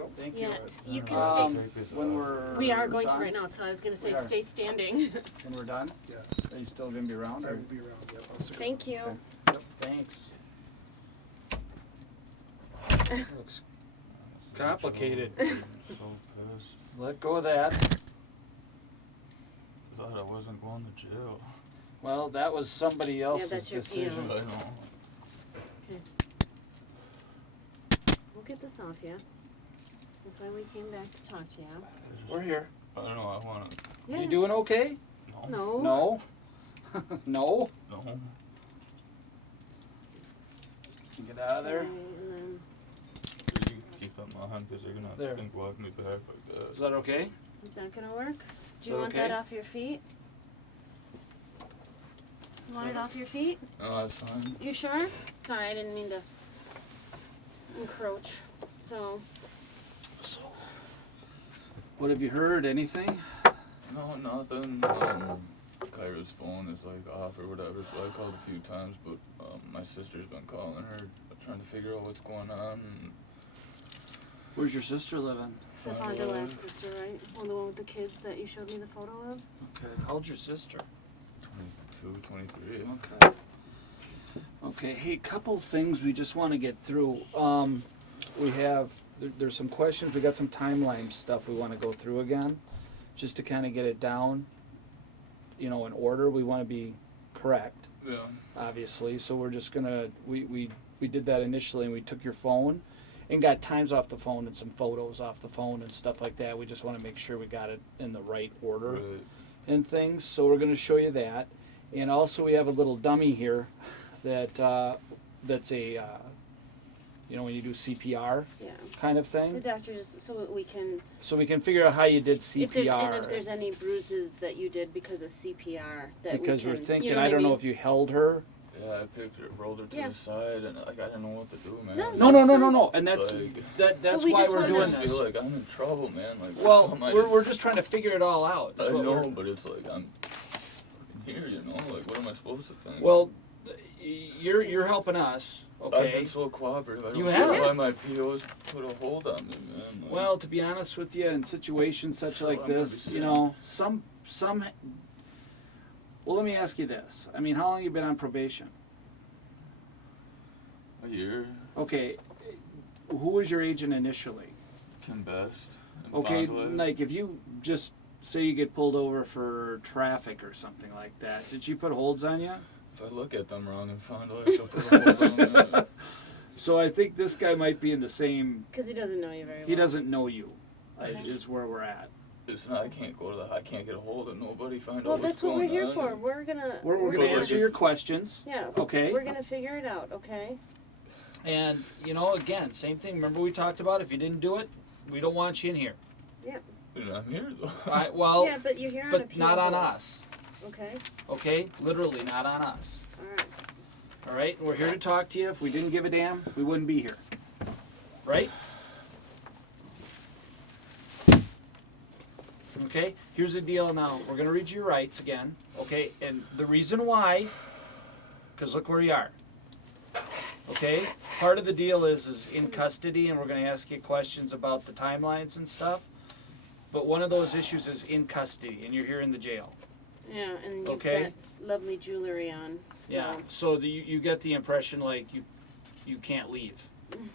go. Thank Yeah, you. you can stay. When we're We are going to done, right now, so I was going to say We are. stay standing. When we're done, Yeah, are you still gonna be around? I Or? will be around, yeah. I'll stick Thank you. Okay. Yep. Thanks. Looks complicated. So pissed. Let go of that. Thought I wasn't going to jail. Well, that was somebody else's that's your decision. PO. I know. Okay. We'll get this off you. That's why we came back to talk to you. We're here. I don't know. I want to. Yeah. You doing okay? No. No. No. No. No. Get out of there. Okay, and then, You keep that in mind because they're gonna There. think walk me back like that. Is that okay? is that going to work? Is Do you that want okay? that off your feet? You want it off your feet? No, that's fine. You sure? Sorry, I didn't mean to encroach. So, What have you heard? Anything? No, nothing. Kyra's phone is like off or whatever, so I called a few times, but my sister's been calling her, trying to figure out what's going on. And Where's your sister living? the find Fonda out. Lab sister, right? Well, the one with the kids that you showed me the photo of? Okay. How old's your sister? 22, 23. Okay. Okay. Hey, couple things we just want to get through. We have there's some questions. We got some timeline stuff we want to go through again, just to kind of get it down. In order. We want to be correct, Yeah. obviously. So we're just gonna we did that initially, and we took your phone, and got times off the phone and some photos off the phone and stuff like that. We just want to make sure we got it in the right order. Right. And things. So we're going to show you that, and also we have a little dummy here, that's a when you do CPR Yeah. kind of The thing. doctor just so we can So we can figure out how you did CPR. if there's any bruises that you did because of CPR that because we we're can, thinking, you know I what don't know mean? if you held her. Yeah, I picked her, rolled her to Yeah. the side, and I didn't know what to do, man. No, No. And that's Like- that's we why just we're wanna- doing I this. feel like I'm in trouble, man. Like, Well, something I we're just trying to figure it all out. is I what know, we're- but it's like I'm fucking here, Like, what am I supposed to think? Well, you're helping us, I've okay? been so cooperative. I don't You know have? why my POs put a hold on me, man. Like, Well, to be honest with you, in situations such So like I'm gonna this, be some. Well, let me ask you this. I mean, how long have you been on probation? a year, Okay, who was your agent initially? Kim Best. in Okay, Fond du Lac. like if you just say you get pulled over for traffic or something like that, did she put holds on you? If I look at them wrong and find out, she'll put a hold on me. So I think this guy might be in the same. Because he doesn't know you very well. He doesn't know you. Okay. Is where we're at. It's not. I can't go to the. I can't get a hold of nobody. Find Well, out that's what's what we're going here on. for. We're gonna We're But gonna like answer if- your questions. yeah. Okay. We're gonna figure it out. Okay. And again, same thing. Remember we talked about if you didn't do it, we don't want you in here. And I'm here though. Well, yeah, but you're here on a but PO not on board. us. Okay. Okay, literally not on us. All right. All right, and we're here to talk to you. If we didn't give a damn, we wouldn't be here. Right? Okay, here's the deal now. We're going to read you your rights again. Okay, and the reason why, because look where you are. Okay, part of the deal is in custody, and we're going to ask you questions about the timelines and stuff. But one of those issues is in custody, and you're here in the jail. Yeah, and you've Okay. got lovely jewelry on. So. Yeah, so you get the impression like you can't leave.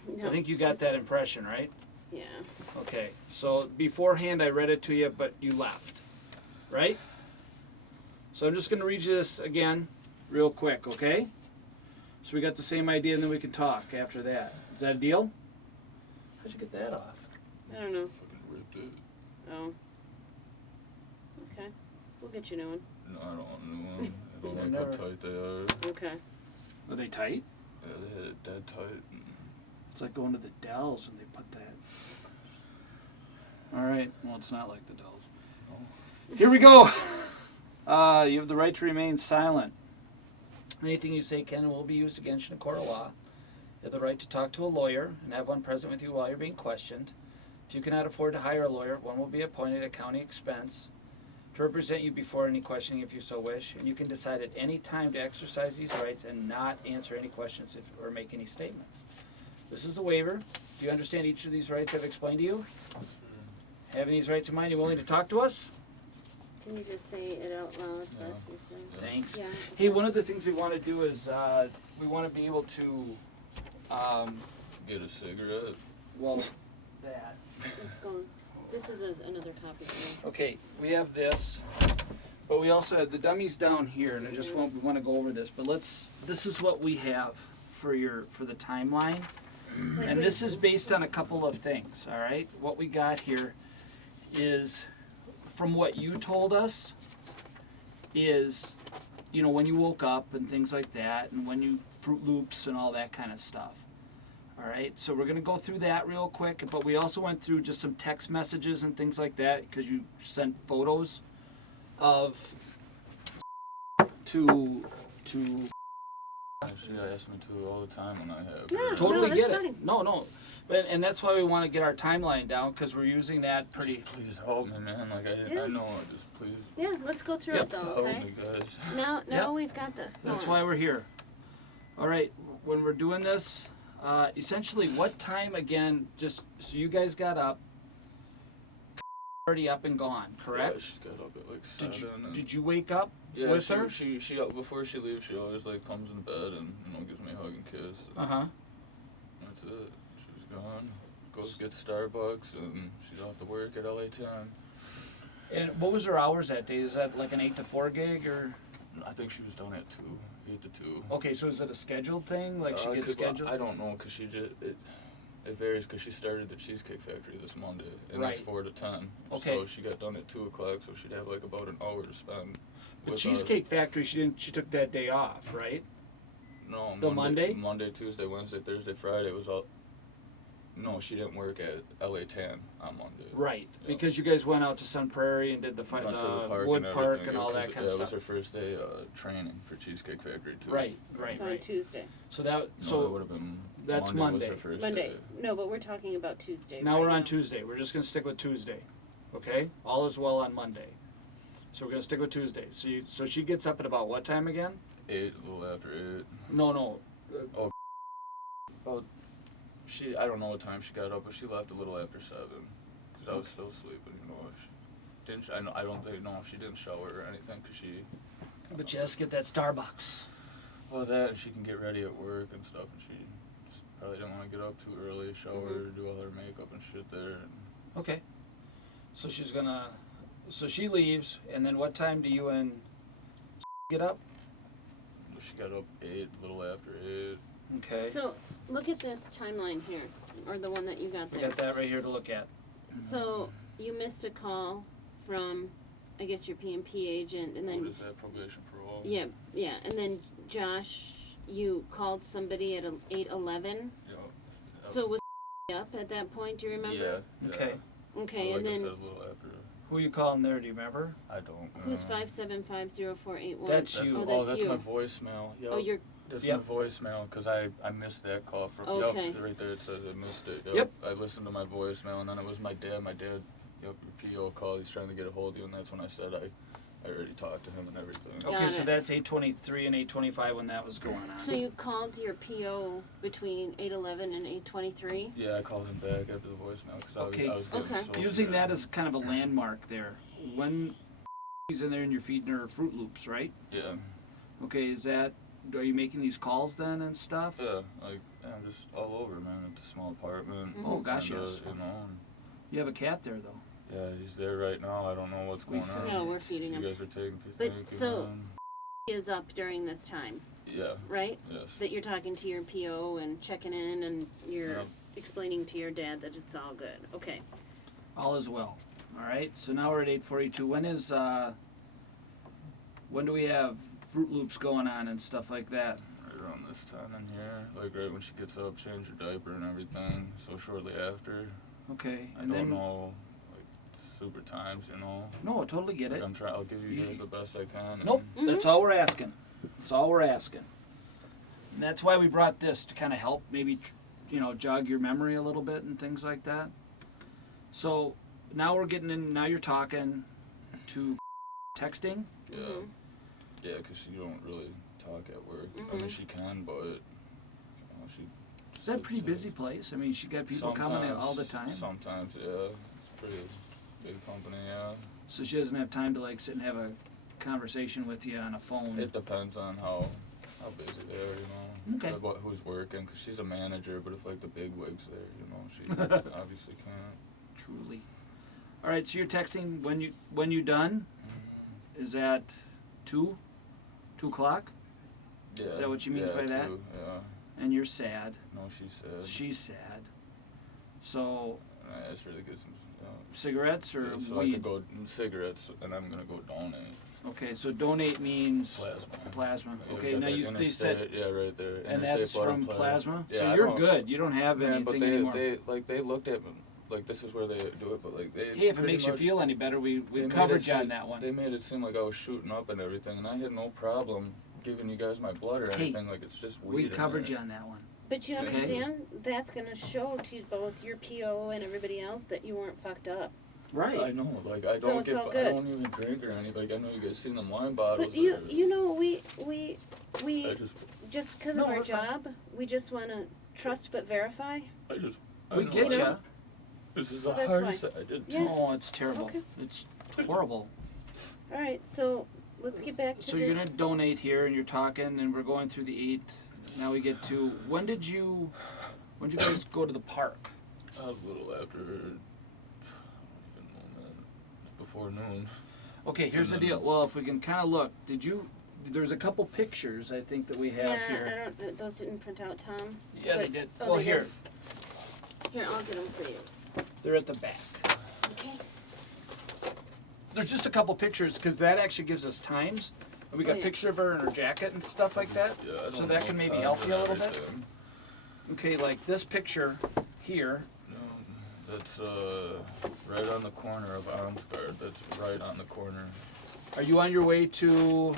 No, I think you got that impression, right? Yeah. Okay, so beforehand I read it to you, but you left, right? So I'm just going to read you this again real quick, okay? So we got the same idea, and then we can talk after that. Is that a deal? How'd you get that off? I don't know. Fucking ripped it. Oh. Okay. We'll get you a new one. No, I don't want a new one. I don't Yeah, like never. how tight they are. Okay. Are they tight? Yeah, they had it dead tight. It's like going to the Dells and they put that. All right, well, it's not like the Dells. Oh. Here we go. You have the right to remain silent. Anything you say can and will be used against you in a court of law. You have the right to talk to a lawyer and have one present with you while you're being questioned. If you cannot afford to hire a lawyer, one will be appointed at county expense to represent you before any questioning if you so wish. And you can decide at any time to exercise these rights and not answer any questions or make any statements. This is a waiver. Do you understand each of these rights I've explained to you? Having these rights in mind, you willing to talk to us? Can you just say it out loud for us, Lisa? Thanks. Yeah. Hey, one of the things we want to do is we want to be able to, Get a cigarette. well, that. Let's go. This is another copy. Here. Okay, we have this, but we also have the dummies down here, and we want to go over this. But this is what we have for the timeline, and this is based on a couple of things. All right, what we got here is from what you told us is, when you woke up and things like that, and when you Fruit Loops and all that kind of stuff. All right, so we're going to go through that real quick, but we also went through just some text messages and things like that because you sent photos of to She asks me to all the time when I have. Yeah. her. totally that's get fine. it. No, and that's why we want to get our timeline down because we're using that pretty. Just please help me, man. Like I know. Just please Yeah, let's go through Yep. it though, help okay? me, guys. Now Yep. we've got this. That's Go why on. we're here. All right, when we're doing this, essentially, what time again? Just so you guys got up, already up and gone, correct? Yeah, she's got up at like 7. Did you wake up Yeah, with she, her? She before she leaves, she always like comes in bed and gives me a hug and kiss. Uh huh. That's it. She was gone. Goes get Starbucks and she's off to work at LA time. And what was her hours that day? Is that like an 8 to 4 gig or? I think she was done at 2, 8 to 2. Okay, so is it a scheduled thing? Like she gets scheduled? I don't know because she just it varies because she started the Cheesecake Factory this Monday and it's Right. 4 to 10. Okay. So she got done at 2 o'clock, so she'd have like about an hour to spend. The with Cheesecake Factory, she took that day off, right? Us. No. The Monday? Monday, Tuesday, Wednesday, Thursday, Friday was all. No, she didn't work at LA Tan on Monday. Right, Yeah. because you guys went out to Sun Prairie and did the Went to the park wood and park everything, and all that 'cause, kind yeah, of it was stuff. her first day training for Cheesecake Factory too. Right. So on Tuesday. So that No, it so would have been. that's Was Monday. her first Monday. Day. No, but we're talking about Tuesday. now right we're on Tuesday. We're just gonna stick with Tuesday, okay? All is well on Monday, so we're gonna stick with Tuesday. So she gets up at about what time again? 8, a little after 8. No. I don't know what time she got up, but she left a little after 7, because I was still sleeping. She didn't. I don't think. No, she didn't shower or anything, because she. But you just get that Starbucks. Well, that and she can get ready at work and stuff, and she just probably didn't want to get up too early, shower, do all her makeup and shit there. And Okay. So she's gonna. So she leaves, and then what time do you and get up? she got up 8, a little after 8. Okay. So look at this timeline here, or the one that you got We there. got that right here to look at. So you missed a call from, I guess, your PMP agent, and What then is that, probation parole? yeah, and then Josh, you called somebody at 8:11. Yep. So was up at that point? Do you remember? Yeah. Okay. Okay, so and like I then said, a little after. Who you calling there? Do you remember? I don't. who's know. 5750481? That's you. Oh, that's that's you. my voicemail. Yep. Oh, you're. That's Yep. my voicemail because I missed that call from. Okay. Yep, right there it says I missed it. Yep. I listened to my voicemail and then it was my dad. My dad, yep, your PO called. He's trying to get a hold of you, and that's when I said I already talked to him and everything. Got Okay, so it. that's 8:23 and 8:25 when that was going on. So you called your PO between 8:11 and 8:23. Yeah, I called him back after the voicemail because Okay. I was getting Okay. so Using scared. that as kind of a landmark there. When he's in there and you're feeding her Fruit Loops, right? Yeah. Okay, are you making these calls then and stuff? Yeah, like I'm just all over, man. It's a small apartment. Oh, gosh, kinda, yes. You know. And, You have a cat there though. yeah, he's there right now. I don't know what's We going found- on. No, we're feeding You him. guys are taking But taking so- him. He is up during this time, Yeah. right? Yes. That you're talking to your PO and checking in, and you're Yep. explaining to your dad that it's all good. Okay. All is well. All right. So now we're at 8:42. When do we have Fruit Loops going on and stuff like that? Right around this time in here, like right when she gets up, change her diaper and everything. So shortly after, Okay. I And don't then know, like super times, you know. no, I totally get Like it. I'll give you guys the best I can. Nope. Mhm. That's all we're asking. That's all we're asking. And that's why we brought this to kind of help maybe, jog your memory a little bit and things like that. So now we're getting in. Now you're talking to texting. Yeah. Mhm. Yeah, because she don't really talk at work. I Mhm. mean, she can, but she Is that a pretty busy place? I mean, she got people coming in all the time? Sometimes, yeah. It's pretty big company, yeah. So she doesn't have time to like sit and have a conversation with you on a phone? It depends on how busy they are, you know. Okay. About who's working, because she's a manager, but if like the big wig's there, you know, she obviously can't. Truly. All right, so you're texting when you done? Is that 2 o'clock? Yeah. Is that what she means by that? Yeah. And you're sad. No, she said. She's sad. So I asked her to get some cigarettes or so weed? I could go cigarettes, and I'm gonna go donate. Okay, so donate means Plasma. Yeah, Okay, got now that they said, Interstate, yeah, right there. and Interstate that's blood from plasma. Yeah, So I you're don't- good. You don't have Yeah, anything but anymore. they looked at me, like this is where they do it, but like they. Hey, if it pretty makes you much- feel any better, we they covered made you it on seem- that one. They made it seem like I was shooting up and everything, and I had no problem giving you guys my blood or Hey, anything. Like it's just weed. We in covered there. you on that one. But you Okay. understand, that's gonna show to both your PO and everybody else that you weren't fucked up. Right. I know, like I So don't it's get, all I good. don't even drink or anything. Like I know you guys seen them wine bottles. But you or, you know, we I just because No, of our we're fine. job, we just wanna trust but verify. I We know, get I- you. This is So the that's hardest why. I did. Yeah. Oh, it's terrible. Okay. It's horrible. Alright, so let's get back to So this. you're gonna donate here, and you're talking, and we're going through the 8. Now we get to when did you guys go to the park? A little after, I don't even know, man. Before noon. Okay, here's the deal. Well, if we can kind of look, there's a couple pictures I think that we have yeah, here. I don't. Those didn't print out, Tom. Yeah, they But- did. oh, Well, they here, did. Here, I'll get them for you. they're at the back. Okay. There's just a couple pictures because that actually gives us times. And we got Oh, yeah. a picture of her in her jacket and stuff like that. Yeah, I don't So that know can maybe time help and you a little bit. everything. Okay, like this picture here. No, that's right on the corner of Armsgard. That's right on the corner. Are you on your way to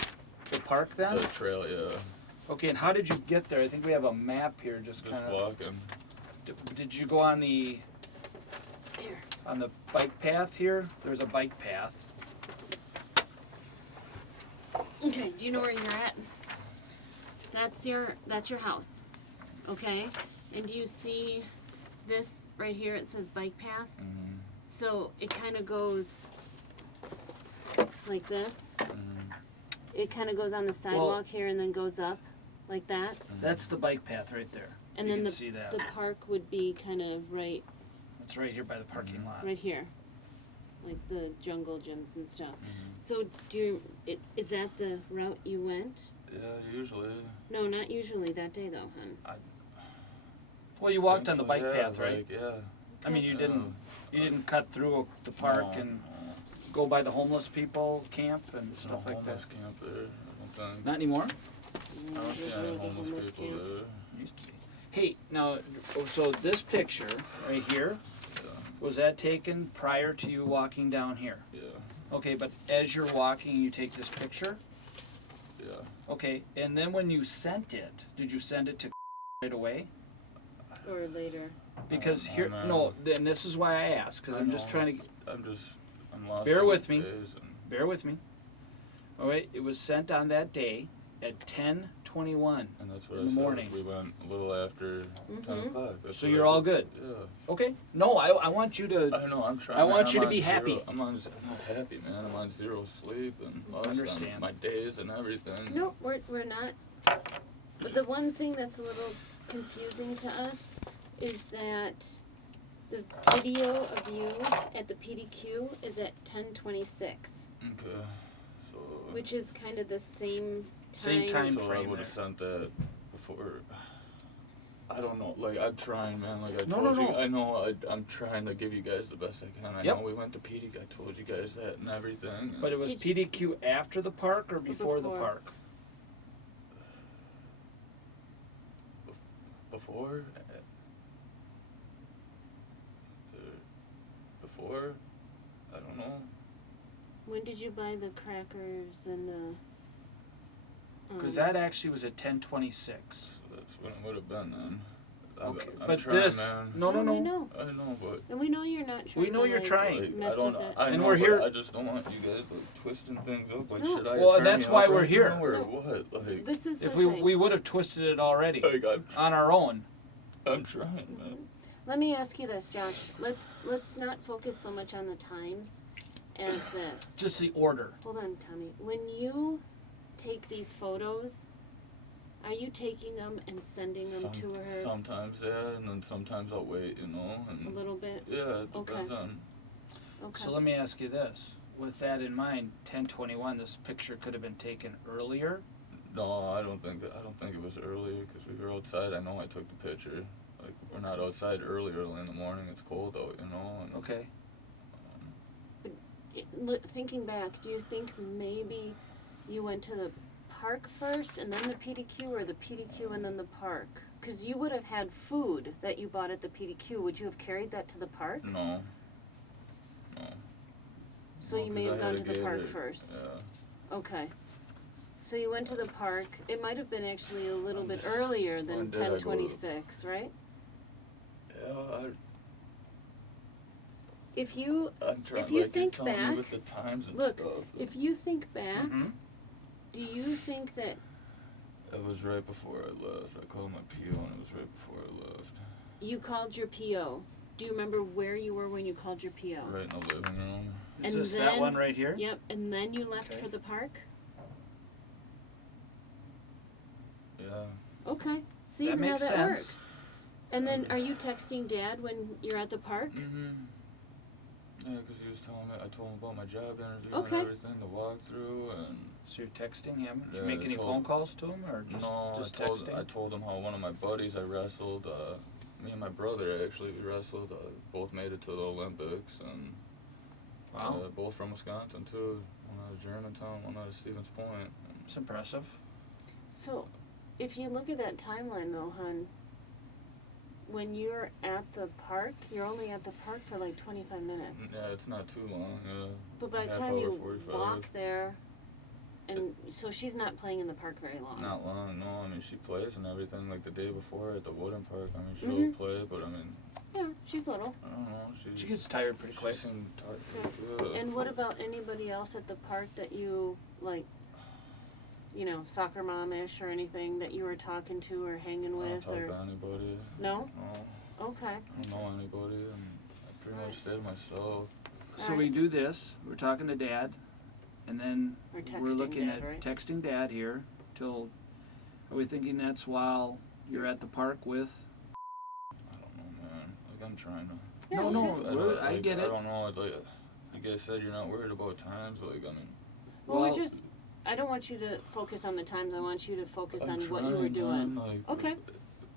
the park then? The trail, yeah. Okay, and how did you get there? I think we have a map here. Just Just kind of. walking. Did you go on the Here. bike path here? There's a bike path. Okay. Do you know where you're at? That's your house. Okay. And do you see this right here? It says bike path. Mhm. So it kind of goes like this. Mhm. It kind of goes on the sidewalk here and then goes up like that. That's the bike path right there. And you then can see that. the park would be kind of right It's right here by the parking lot. right here, like the jungle gyms and stuff. Mhm. So is that the route you went? Yeah, usually. No, not usually that day though, hon. Well, you walked on the Eventually, bike yeah, path, right? Like, yeah. I mean, you Yeah. didn't cut through the park No, and no. go by the homeless people camp and There's no stuff like homeless that. camp there. I don't think. Not anymore. I don't see There any was a homeless homeless people camp. there. Used to be. Hey, now, so this picture right here, Yeah. was that taken prior to you walking down here? Yeah. Okay, but as you're walking, you take this picture. Yeah. Okay, and then when you sent it, did you send it to right away? Or later. Because Oh, here, man. no, and this is why I asked, because I I'm just know. trying to, I'm lost. Bear on with these me. days and- bear with me. All right, it was sent on that day at 10:21. And that's what In I the said. morning. We went a little after 10 o'clock. That's So what you're I all did. good? Yeah. Okay, no, I want you to, I know, I'm trying. I man. want you I'm to on be zero- happy. I'm not happy, man. I'm on zero sleep and lost Understand. on my days and everything. No, we're not. But the one thing that's a little confusing to us is that the video of you at the PDQ is at 10:26, Okay. So. which is kind of the same time. Same time So I frame would have there. sent that before. I don't know. Like I'm trying, man. Like I No, told no, you. no. I know. I'm trying to give you guys the best I can. I Yep. know we went to PD. I told you guys that and everything. but it was Did PDQ after the park or before the before? park? Before. Before. I don't know. When did you buy the crackers and the? Because that actually was at 10:26. So that's when it would have been then. Okay, I'm but trying, this, man. no, We no. know, I know, but. and we know you're not trying. We know to, you're like, trying. Like, Mess I don't with know. that. I And know, we're but here- I just don't want you guys like twisting things up. Like, No. should I Well, and turn that's you why up we're right here. now, or No. what? Like, This is If the we thing. we would have twisted it already like on our own. I'm trying, man. Let me ask you this, Josh. Let's not focus so much on the times as this. Just the order. Hold on, Tommy. When you take these photos, are you taking them and sending them to her Sometimes, yeah, and then sometimes I'll wait, and a little bit? yeah, it depends on. Okay. So let me ask you this. With that in mind, 10:21, this picture could have been taken earlier. No, I don't think it was earlier because we were outside. I know I took the picture. Like we're not outside early in the morning. It's cold out, you know. And, Okay. Thinking back, do you think maybe you went to the park first and then the PDQ, or the PDQ and then the park? Because you would have had food that you bought at the PDQ. Would you have carried that to the park? No. So No, you may 'cause have I gone had to the get park it, first. Yeah. Okay. So you went to the park. It might have been actually a little bit earlier than When did I go to- 10:26, right? Yeah, If you I'm trying. If you like, think you're telling me back- with the times and look, stuff. if you think back, Mm-hmm. do you think that It was right before I left. I called my PO and it was right before I left. you called your PO? Do you remember where you were when you called your PO? Right in the living room. Is And this that then- one right here? Yep, and then you left Okay. for the park? Yeah. Okay. See That how makes that sense. works. And then are you texting Dad when you're at the park? Mhm. Yeah, because he was telling me. I told him about my job interview Okay. and everything, the walkthrough, and So you're texting him? Did you Yeah, make I any told- phone calls to him, or just I texting? told him how one of my buddies I wrestled. Me and my brother actually we wrestled. Both made it to the Olympics, and Wow, both from Wisconsin too. One out of Germantown, one out of Stevens Point. it's impressive. So, if you look at that timeline though, hon, when you're at the park, you're only at the park for like 25 minutes. Yeah, it's not too long. Yeah. But by the Half time hour, you 45. walk there, and so she's not playing in the park very long. Not long, no. I mean, she plays and everything. Like the day before at the Wooden Park, I mean, she'll Mhm. play, but I mean, Yeah, she's little. I don't know. She gets tired pretty quick. She seemed tired. Okay. And what about anybody else at the park that you, like, you know, soccer mom-ish or anything that you were talking to or hanging I don't with, talk or to anybody. no? No, Okay. I don't know anybody, and I pretty Right. much stay to myself. So we do this. We're talking to Dad, and then Or we're texting looking Dad, at right? texting Dad here till. Are we thinking that's while you're at the park with? I don't know, man. Like I'm trying to. Yeah, No, no, okay. we're- I get I it. don't know. Like you guys said, you're not worried about times. Like I mean, Well, Well- we're just, I don't want you to focus on the times, I want you to focus I'm on what you were trying, doing. man, like, Okay.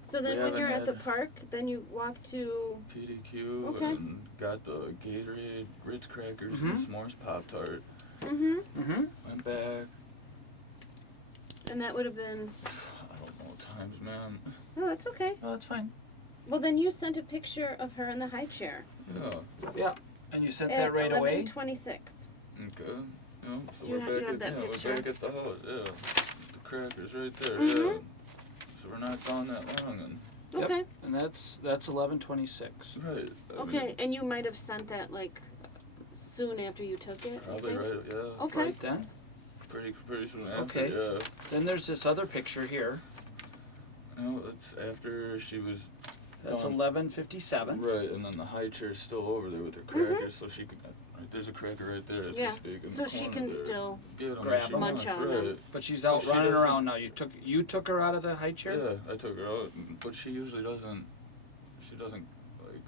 So we then when haven't you're at the had- park, then you walk to, PDQ Okay. and got the Gatorade, Ritz crackers, Mhm. and s'mores Pop Tart. Mm-hmm. Went back. and that would have been, I don't know times, man. oh, that's okay. Oh, that's fine. Well, then you sent a picture of her in the high chair. Yeah. Yeah. And you sent At that right away? 11:26. Okay. Yeah. So Do you we're have- back you have at that we're picture? back at the house. Yeah. The crackers right there. Mhm. Yeah. So we're not gone that long, and Yep. Okay. And that's 11:26. right. I Okay, mean, and you might have sent that like soon after you took it, you probably think? right. Yeah. Okay. Right then. Pretty soon after. Okay. Yeah. Then there's this other picture here. No, it's after she was That's Done. 11:57. right, and then the high chair's still over there with her crackers, so she could. Right, there's a cracker right there as Mm-hmm. Yeah, we speak. In so the she corner can there. still, Get 'em grab if she 'em. Munch wants, on them. right. But she's out She running doesn't- around now. You took her out of the high chair? Yeah, I took her out, but she usually doesn't. She doesn't like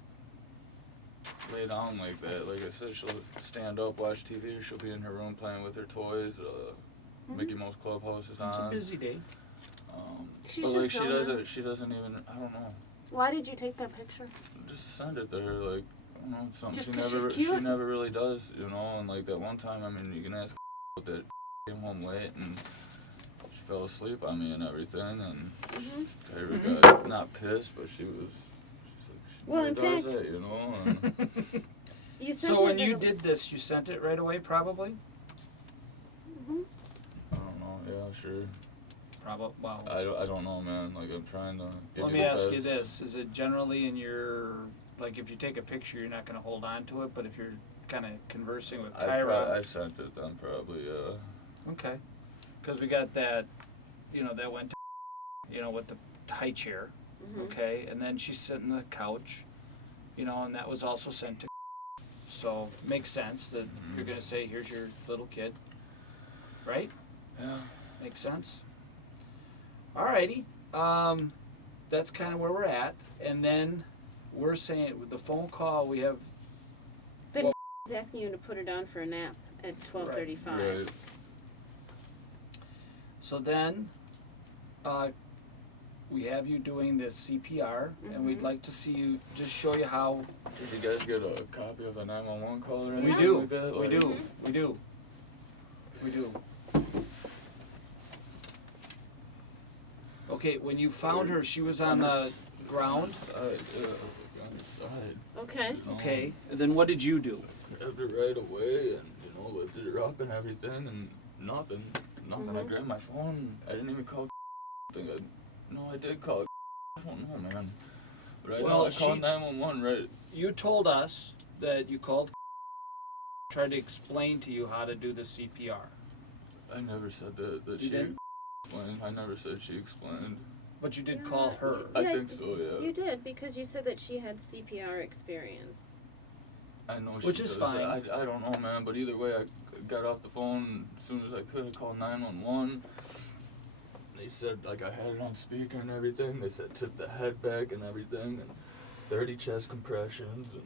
lay down like that. Like I said, she'll stand up, watch TV, or she'll be in her room playing with her toys. Mhm. Mickey Mouse Clubhouse is It's a on. busy day. She's But like just she zoning. doesn't. She doesn't even. I don't know. Why did you take that picture? Just send it to her. Like I don't know. Something Just she 'cause never. she's cute? She never really does. You know. And like that one time, I mean, you can ask that came home late and she fell asleep on me and everything, and Mhm. Kyra got not pissed, but she was. She's like, she Well, never in does fact- that, you know. And You sent So it when you at- did this, you sent it right away, probably? Mhm. I don't know. Yeah, sure. Probably. Wow. I don't know, man. Like I'm trying to. Give Let you me the ask you best. this: is it generally in your, like, if you take a picture, you're not going to hold on to it, but if you're kind of conversing with Kyra, I sent it then probably. Yeah. okay, because we got that, that went, to, with the high chair. okay, and then she's sitting on the couch, you know, and that was also sent to. So makes sense that you're gonna say, "Here's your little kid," right? Yeah. Makes sense. Alrighty, that's kind of where we're at, and then we're saying with the phone call we have. But he's asking you to put her down for a nap at 12:35. Right. So then, we have you doing the CPR, and we'd like to see you just show you how. Did you guys get a copy of the 911 call or anything? We do. Like that? We Like- do. We do. We do. Okay, when you found her, she was on the ground. Okay. Okay, and then what did you do? Grabbed her right away and, lifted her up and everything and nothing. I grabbed my phone. I didn't even call I did call I don't know, man. But I Well, I called 911, right? You told us that you called, tried to explain to you how to do the CPR. I never said that You she didn't? explained. I never said she explained. But you did call her. I Yeah, think so, yeah. You did, because you said that she had CPR experience. I know she Which is does. fine. I don't know, man, but either way, I got off the phone as soon as I could. I called 911. They said, I had it on speaker and everything. They said, tip the head back and everything, and 30 chest compressions, and,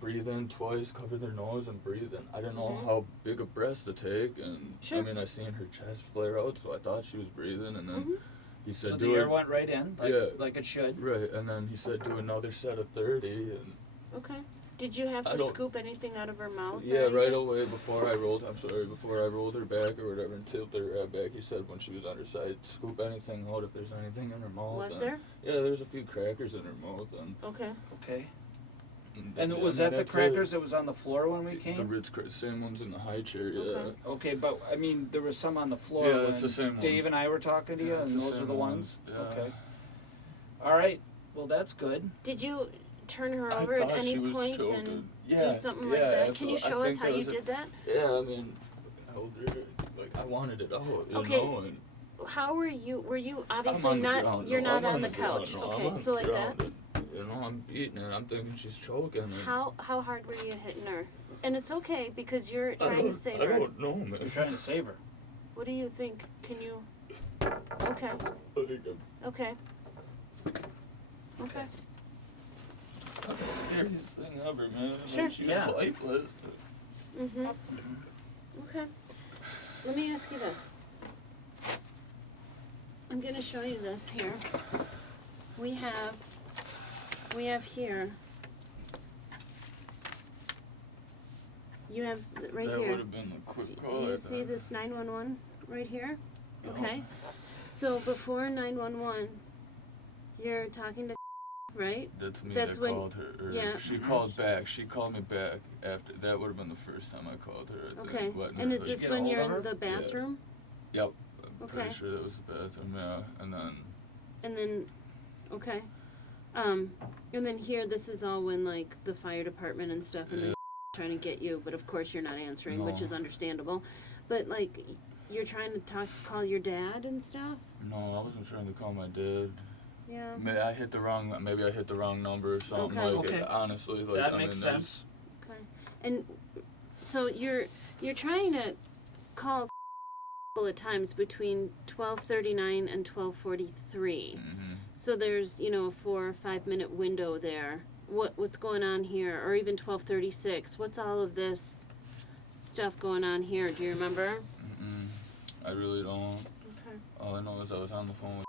breathe in twice, cover their nose, and breathe in. I didn't know how big a breath to take, and, Sure. I seen her chest flare out, so I thought she was breathing, and then he said, So do the air it. went right in, like it should. Right, and then he said, do another set of 30, and... Okay. Did you have I to don't- scoop anything out of her mouth? or Yeah, right anything? away before I rolled her back or whatever and tilted her head back, he said when she was on her side, scoop anything out if there's anything in her mouth. Was and, there? Yeah, there's a few crackers in her mouth. Okay. Okay. And Was that the that's crackers it. that was on the floor when we The came? Ritz same ones in the high chair, yeah. Okay. Okay, but I mean, there was some on the floor Yeah, when it's the same Dave ones. and I were talking to you, Yeah, it's and the those are same the ones? Yeah. Okay. All right. Well, that's good. Did you turn her I over at thought any she was point choking. and Yeah, do something yeah, like that? Can you absolutely. I show us think how that you was did that? Yeah, I mean, I held her, I wanted it out, Okay. and How were you? Were you I'm obviously on the not? ground, You're no, not I'm on the ground, couch. no, I'm Okay, on so the like that. ground, and, I'm beating her, I'm thinking she's choking. And How hard were you hitting her? And it's okay because you're I trying to don't- save I her. don't know, man. You're trying to save her. What do you think? Can you? Okay. Okay. Okay. That's the scariest thing ever, man. Sure. Like, she was Yeah. lifeless. Mhm. Okay. Let me ask you this. I'm gonna show you this here. We have here. You have right That here. would have been a quick call. Do you I see think. this 911 right here? Yeah. Okay. So before 911, you're talking to, right? That's me That's that when- called her. Or yeah. She called back. She called me back after. That would have been the first time I called her. I Okay. think, letting And her, is Did you this get when a you're hold of in her? the bathroom? Yep. I'm Okay. pretty sure that was the bathroom, yeah. And then. And then, okay. And then here, this is all when like the fire department and stuff, and then Yeah. trying to get you, but of course you're not answering, which No. is understandable. But like, you're trying to call your dad and stuff. No, I wasn't trying to call my dad. Yeah. Maybe I hit the wrong number or something. Okay. Like Okay. It, honestly, like That I makes mean, sense. Okay. And so you're trying to call at times between 12:39 and 12:43. Mm-hmm. So there's, a 4 or 5 minute window there. What's going on here? Or even 12:36. What's all of this stuff going on here? Do you remember? Mm-mm. I really don't. Okay. All I know is I was on the phone with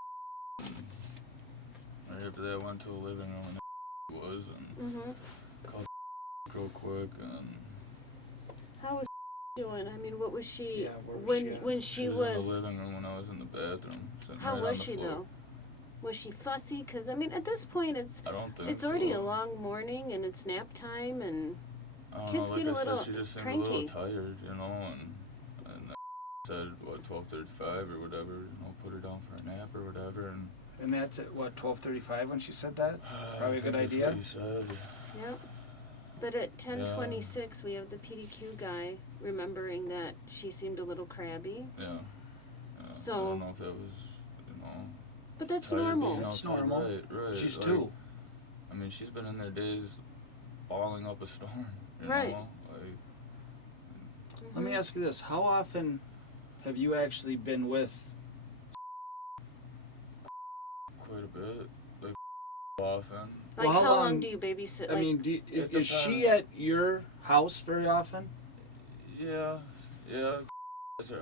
and right after that I went to the living room and was and Mhm. called real quick and How was doing? I mean, what was she Yeah, where was when she at? when she she was in the living room when I was in the bathroom. Sitting How right was on she the floor. though? Was she fussy? Because I mean, at this point, it's I don't think already so. a long morning and it's nap time and I don't kids know, like get a I little said, she just seemed cranky. a little tired, and said what 12:35 or whatever, put her down for a nap or whatever, and And that's at what, 12:35 when she said that? Probably I a good think that's idea. what he said. Yep. But at 10:26, we have the PDQ guy remembering that she seemed a little crabby. Yeah. I So- don't know if that was, But that's tired of normal. being It's outside. normal. Right. She's like, 2. I mean, she's been in there days balling up a storm. You Right. know? Like, Let me ask you this: how often have you actually been with? quite a bit. Like, often. Like, Well, how how long long- do you babysit? I Like, mean, It is she depends. at your house very often? Yeah. I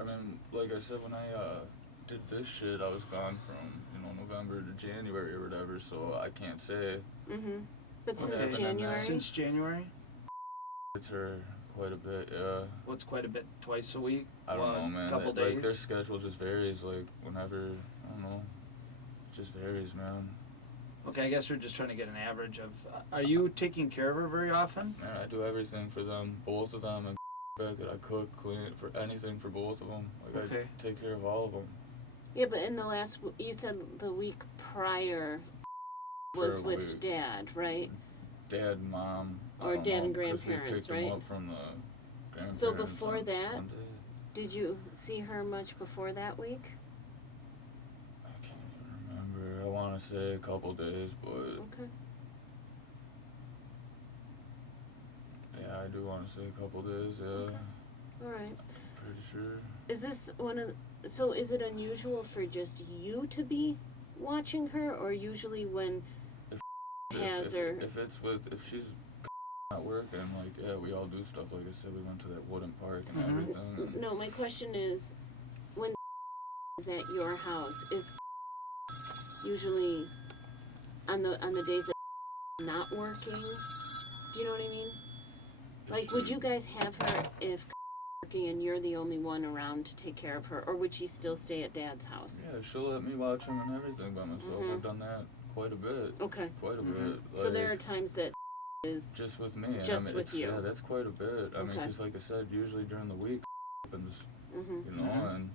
mean, like I said, when I did this shit, I was gone from, November to January or whatever, so I can't say but Okay. since January? Since January? it's her quite a bit, yeah. What's quite a bit? Twice a week? I don't know, man. Couple Like, their days? schedule just varies, like, whenever, I don't know. It just varies, man. Okay, I guess we're just trying to get an average of. Are you taking care of her very often? Man, I do everything for them, both of them, and back that I cook, clean, for anything for both of them. Like, Okay. I take care of all of them. Yeah, but in the last, you said the week prior was For a with week. Dad, right? Dad, mom. I Or don't dad know, and 'cause grandparents, we picked right? them up from the grandparents. So before on that- Sunday. Did you see her much before that week? I can't even remember. I want to say a couple days, but Okay. yeah, I do want to say a couple days. Yeah, Okay. All right. pretty sure. Is this one of so is it unusual for just you to be watching her, or usually when has her If she's at work and like yeah, we all do stuff. Like I said, we went to that wooden park and Mhm. everything. And No, my question is when is at your house, is usually on the days that not working? Do you know what I mean? Like, would you guys have her if working and you're the only one around to take care of her, or would she still stay at Dad's house? Yeah, she'll let me watch him and everything by myself. Mhm. I've done that quite a bit. Okay. Quite a Mhm. bit. So there are Like, times that is just with me. and Just I mean, with it's, you. Yeah, that's quite a bit. I mean, Okay. because like I said, usually during the week happens, mhm. you know, Mhm. and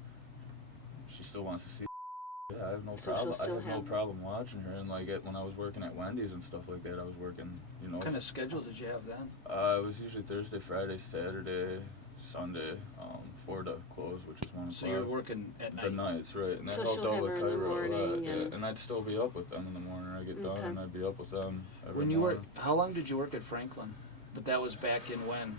she still wants to see. Yeah, I have no So she'll problem. I still have no have- problem watching her. And like when I was working at Wendy's and stuff like that, I was working, What kind of schedule did you have then? It was usually Thursday, Friday, Saturday, Sunday, 4 to close, which is 1 So you're o'clock. working at The night. nights, right? And that So helped she'll out have with her in the Cairo a lot, morning yeah. and- And I'd still be up with them in the morning. I'd get done Okay. and I'd be up with them every When you morning. how long did you work at Franklin? But that was back in when?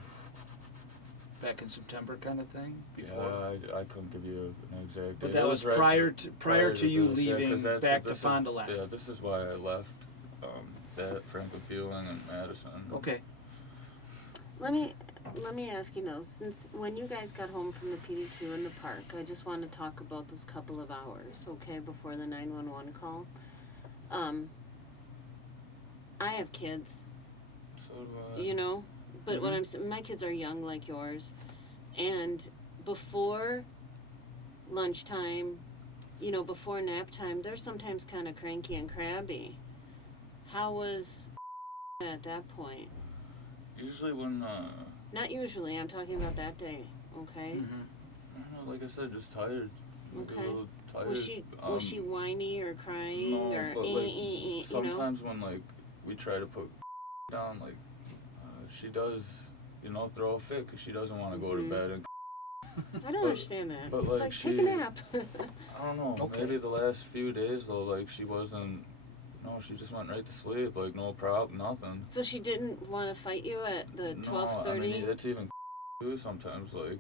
Back in September kind of thing? Before? Yeah, I couldn't give you an exact But date. that It was right prior to you this, yeah, 'cause leaving that's back what to this Fond du is, Lac. Yeah, this is why I left that Franklin Fielding and Madison. Okay. Let me ask you though, since when you guys got home from the PDQ in the park, I just want to talk about those couple of hours, okay, before the 911 call. I have kids, So do I. you know, but what Mhm. I'm saying, my kids are young like yours, and before lunchtime, you know, before nap time, they're sometimes kind of cranky and crabby. How was at that point? Usually when, Not usually, I'm talking about that day, okay? Mhm. I don't know, like I said, just tired. Like Okay. a little tired. Was she whiny or crying no, or but, like, you know? sometimes when like we try to put down, like she does, throw a fit because she doesn't want to go to Mhm. bed. And I don't understand that. but, It's like, like take a she- nap. I don't know. Okay. Maybe the last few days though, like she wasn't. No, she just went right to sleep. Like no problem, nothing. So she didn't want to fight you at the No, 12:30? I mean it's even too sometimes. Like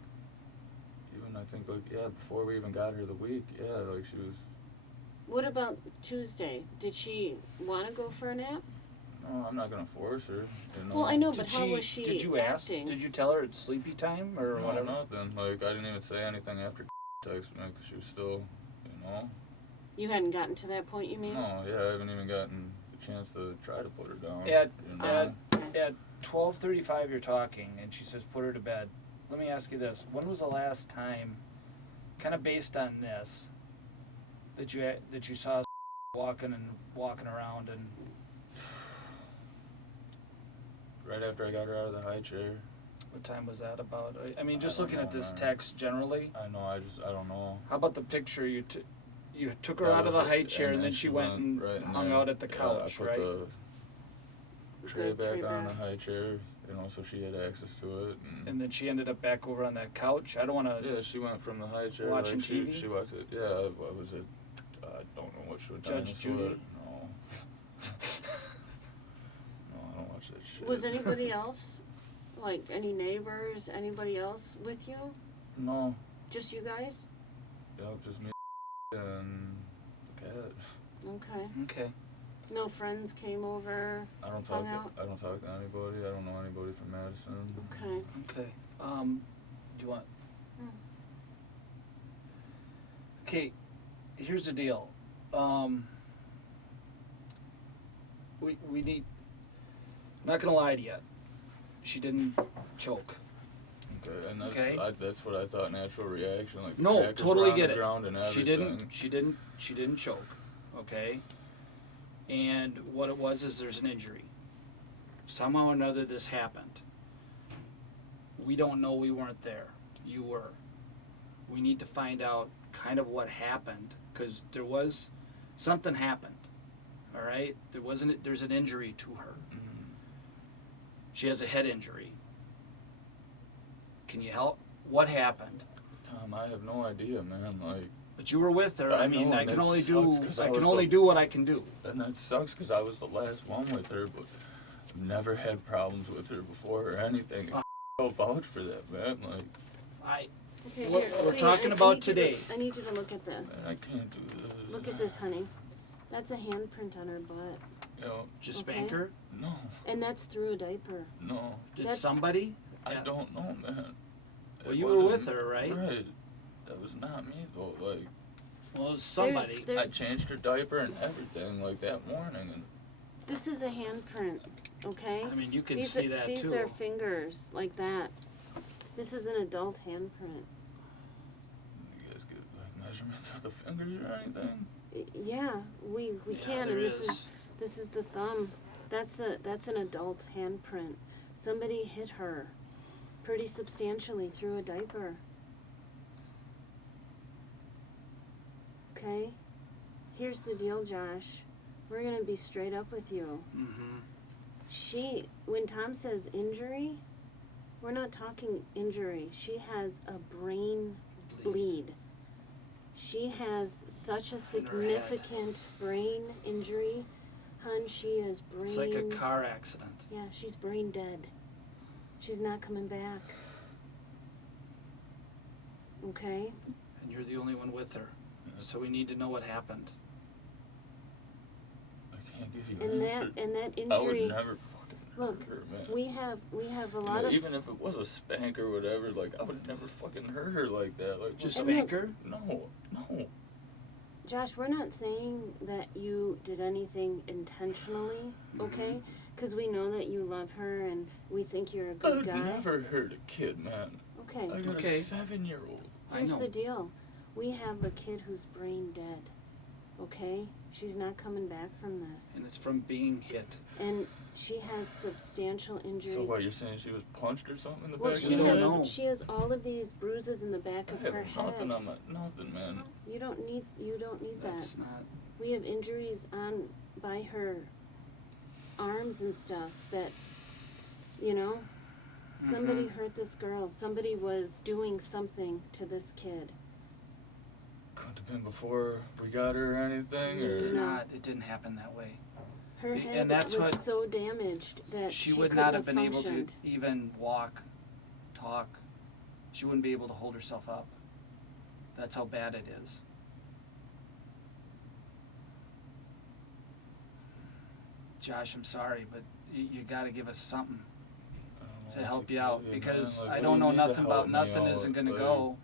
even I think like before we even got her the week, like she was. What about Tuesday? Did she want to go for a nap? No, I'm not gonna force her. Well, I know, Did but how was she Did you ask? acting? Did you tell her it's sleepy time or No, whatever? nothing. Like I didn't even say anything after text me because she was still, You hadn't gotten to that point, you mean? No, I haven't even gotten a chance to try to put her down. At you know? at Okay. at 12:35 you're talking and she says put her to bed. Let me ask you this: when was the last time, kind of based on this, that you saw walking around and Right after I got her out of the high chair. what time was that about? I mean, I just don't looking at know, this man. text generally. I know. I don't know. How about the picture you took her That out of was the it, high chair and then she went and right in hung there. out at the couch, I put right? the tray The back tray on the back. high chair, so she had access to it. And then she ended up back over on that couch. I don't want to. Yeah, she went from the high chair. Watching like, TV? She watched it. Yeah, what was it? I don't know what show Judge Judy? No. No, I don't watch that shit. Was anybody else, like any neighbors, anybody else with you? No. Just you guys? Yep, just me and the cat. Okay. Okay. No friends came over? I don't Hung talk. out? I don't talk to anybody. I don't know anybody from Madison. Okay. Okay. Do you want? Okay. Here's the deal. We need. I'm not gonna lie to you. She didn't choke. Okay, and that's Okay. That's what I thought. Natural reaction, like No, crackers totally were on get the it. ground and everything. She didn't choke. Okay. And what it was is there's an injury. Somehow or another this happened. We don't know, we weren't there. You were. We need to find out kind of what happened, because something happened. All right? There's an injury to her. Mhm. She has a head injury. Can you help? What happened? Tom, I have no idea, man. Like, But you were with her. I I mean, know, I and can that only sucks 'cause I I was can only the- do what I can do. and that sucks because I was the last one with her, but I've never had problems with her before or anything. I'll vouch for that, man. Like, Okay, What here, we're sweetie, talking I about need you today. I need you to look at this. man, I can't do this. Look at this, honey. That's a handprint on her butt. You know, Just Okay. spank her? no, And that's through a diaper. no. Did That's- somebody? I Yeah. don't know, man. Well, It you were wasn't- with her, right? Right. That was not me, though. Like, Well, it was somebody. There's- I changed her diaper and everything, like, that morning. And This is a handprint, okay? I mean, you can these see are, that these too. are fingers, like that. This is an adult handprint. you guys get, like, measurements of the fingers or anything? Yeah, we Yeah, can, there and this is the thumb. That's an adult handprint. Somebody hit her pretty substantially through a diaper. Okay? Here's the deal, Josh. We're gonna be straight up with you. Mm-hmm. When Tom says injury, we're not talking injury. She has a brain bleed. She has such a significant brain injury. Hun, she is brain... It's like a car accident. Yeah, she's brain dead. She's not coming back. Okay? And you're the only one with her. So we need to know what happened. I can't give you And an answer. that I would injury... never fucking Look, hurt her, man. we have a lot of... Even if it was a spank or whatever, like, I would never fucking hurt her like that. Like, Just And spank look- her? no. Josh, we're not saying that you did anything intentionally, okay? Because we know that you love her and we think you're a I good would guy. never hurt a kid, man. Okay, I got Okay. a 7-year-old. I here's know. the deal. We have a kid who's brain dead, okay? She's not coming back from this. And it's from being hit. And she has substantial injuries. So what, you're saying she was punched or something in the Well, back she of the don't head? know. has all of these bruises in the back of I have her nothing head. on my, nothing, man. You don't need That's that. not. We have injuries by her arms and stuff that, you know, somebody hurt this girl. Somebody was doing something to this kid. Couldn't have been before we got her or anything, or It's No. not. It didn't happen that way. Her And head that's was what- so damaged that She she would couldn't not have been functioned. able to even walk, talk. She wouldn't be able to hold herself up. That's how bad it is. Josh, I'm sorry, but you got to give us something I don't know to what help to you out, give because man. Like, I what don't do know you need to nothing help about me nothing out? isn't going to Like, go.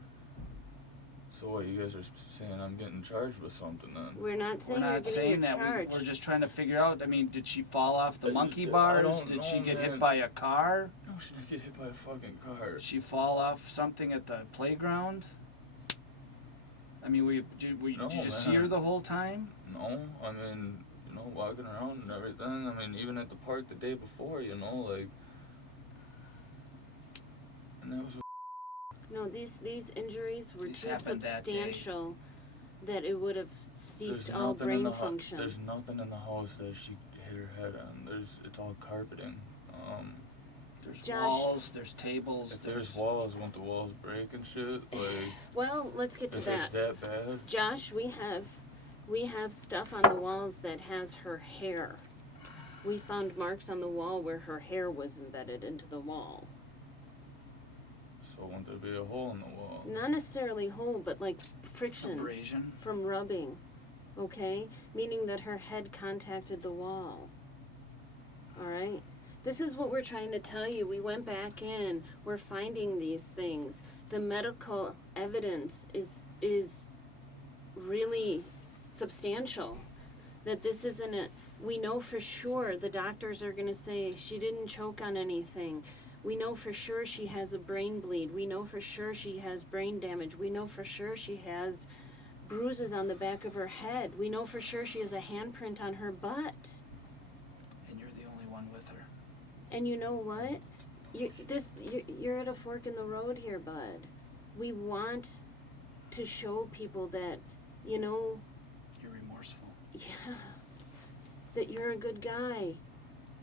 So what, you guys are saying I'm getting charged with something then? We're not saying We're you're not getting saying that. charged. We're just trying to figure out. I mean, did she fall off the monkey I bars? don't Did she know, get hit man. by a car? No, she didn't get hit by a fucking car. Did she fall off something at the playground? I mean, did you No, just see her man. the whole time? No, I mean, you know, walking around and everything. I mean, even at the park the day before, you know, like. And that was with No, these injuries were These too happened that day. substantial that it would have ceased there's all nothing in brain the function. There's nothing in the house that she hit her head on. It's all carpeting. There's Josh. walls, there's tables. If there's walls, won't the walls break and shit? Like, Well, let's get to if that. it's that bad? Josh, we have We have stuff on the walls that has her hair. We found marks on the wall where her hair was embedded into the wall. So wouldn't there be a hole in the wall? Not necessarily hole, but like friction Abrasion. from rubbing, okay? Meaning that her head contacted the wall. All right? This is what we're trying to tell you. We went back in. We're finding these things. The medical evidence is really substantial. That this isn't a... We know for sure the doctors are going to say she didn't choke on anything. We know for sure she has a brain bleed. We know for sure she has brain damage. We know for sure she has bruises on the back of her head. We know for sure she has a handprint on her butt. And you're the only one with her. And you know what? You're at a fork in the road here, bud. We want to show people that, you know, You're remorseful. yeah, that you're a good guy.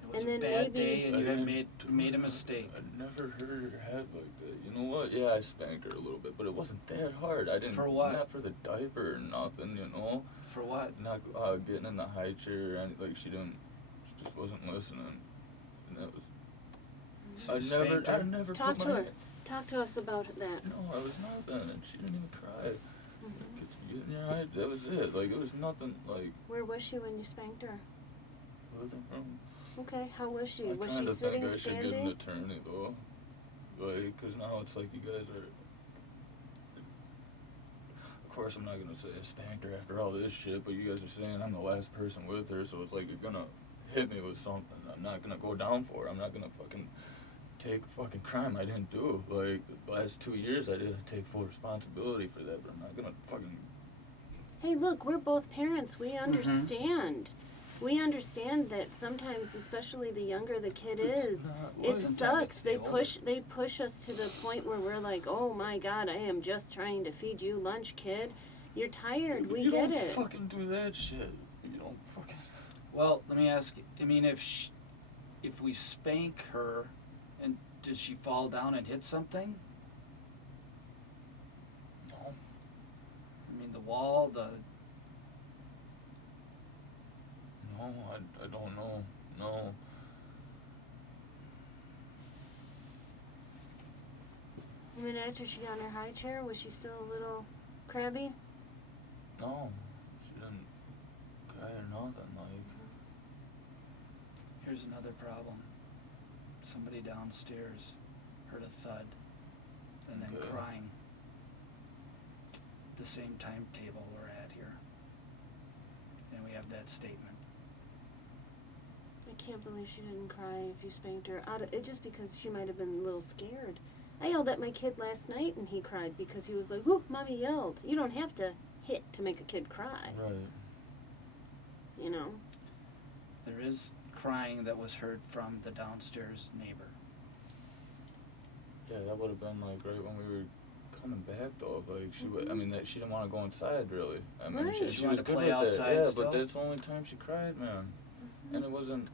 It was And a then bad maybe- day and I you had didn't- made a mistake. I never heard her head like that. You know what? Yeah, I spanked her a little bit, but it wasn't that hard. I didn't. For what? Not for the diaper or nothing, you know. For what? Not getting in the high chair or anything. Like she just wasn't listening. And that was. So you spanked her? I never Talk put to my her. hand- Talk to us about that. No, I was nothing, and she didn't even cry. Mhm. Yeah, that was it. Like it was nothing. Like Where was she when you spanked her? living room. Okay, how was she? I Was she kinda sitting, think I should get an standing? attorney though, like, cause now it's like you guys are. Of course, I'm not gonna say I spanked her after all this shit, but you guys are saying I'm the last person with her, so it's like you're gonna hit me with something. I'm not gonna go down for it. I'm not gonna fucking take a fucking crime I didn't do. Like the last 2 years, I did take full responsibility for that, but I'm not gonna fucking. Hey, look, we're both parents. We understand. We understand that sometimes, especially the younger the kid is, it Sometimes sucks. it's the They push us to the point where we're like, oh my God, I am just trying to feed you lunch, kid. You're tired. We you get don't it. fucking do that shit. You don't fucking. Well, let me ask. I mean, if we spank her, and does she fall down and hit something? No. I mean, the wall, the. No, I don't know. No. I mean, after she got in her high chair, was she still a little crabby? No. She didn't cry or nothing. Like, Here's another problem. Somebody downstairs heard a thud, and then Okay. crying. The same timetable we're at here, and we have that statement. I can't believe she didn't cry if you spanked her. Just because she might have been a little scared. I yelled at my kid last night and he cried because he was like, "Whoo, mommy yelled." You don't have to hit to make a kid cry, right. you know? There is crying that was heard from the downstairs neighbor. Yeah, that would have been like right when we were coming back though. Like she would. I mean, that she didn't want to go inside really. I mean, Right. she She wanted was to good play with outside that. Yeah, still? but that's the only time she cried, man. And it wasn't.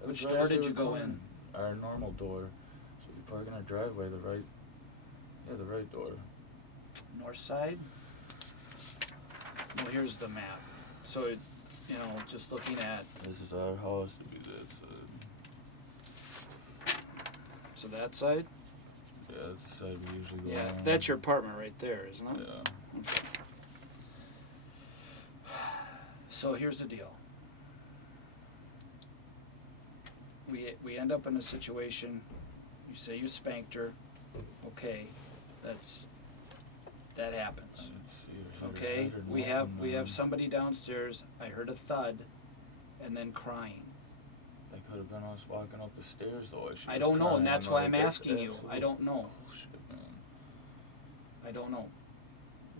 it Which was right door as we did were you go coming. Our normal door. So we park in our driveway, the right. Yeah, the right door. North side. Well, here's the map. So, you know, just looking at, This is our house to be that side. so that side? Yeah, that's the side we usually go Yeah, on. that's your apartment right there, isn't it? Yeah. Okay. So here's the deal. We end up in a situation, you say you spanked her, okay, that happens. I didn't see her hit her Okay, head or we nothing, have man. somebody downstairs, I heard a thud, and then crying. That could have been us walking up the stairs though. She I was don't know, and crying, that's why I'm like, that's asking you, I absolute don't know, bullshit, man. I don't know.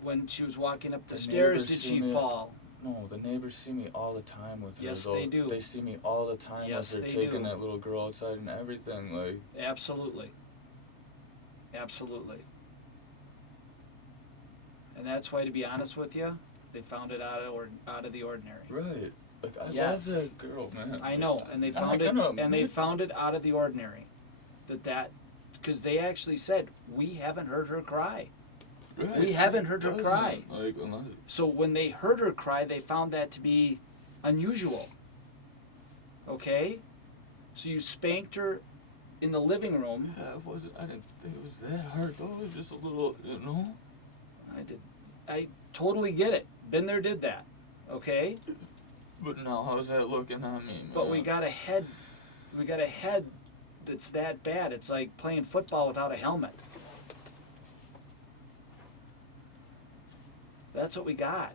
When she was walking up the The stairs, neighbors did see she me- fall? No, the neighbors see me all the time with her. Yes, though. they do. They see me all the time Yes, with her they taking do. that little girl outside and everything. Like, Absolutely. Absolutely. And that's why, to be honest with you, they found it out of the ordinary. right? Like I Yes. love that girl, man. I know, and they I'm found not it, gonna and they admit- found it out of the ordinary. Because they actually said, we haven't heard her cry. Right, We haven't heard her doesn't. cry. Like, unless, So when they heard her cry, they found that to be unusual. Okay? So you spanked her in the living room. yeah, it wasn't. I didn't think it was that hard though. It was just a little, you know. I totally get it. Been there, did that. Okay? But now, how's that looking on me, man? But we got a head that's that bad. It's like playing football without a helmet. That's what we got.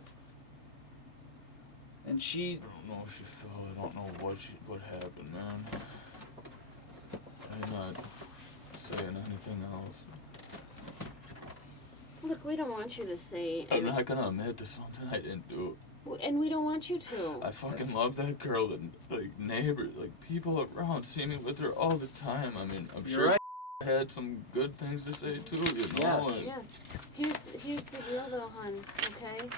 And she, I don't know if she fell. I don't know what happened, man. I'm not saying anything else. Look, we don't want you to say, I'm not gonna admit to something I didn't do. and we don't want you to. I fucking love that girl, and like neighbors, like people around see me with her all the time. I mean, I'm You're sure right. I had some good things to say too, you know. Yes. and- Yes. Here's the deal though, hon, okay?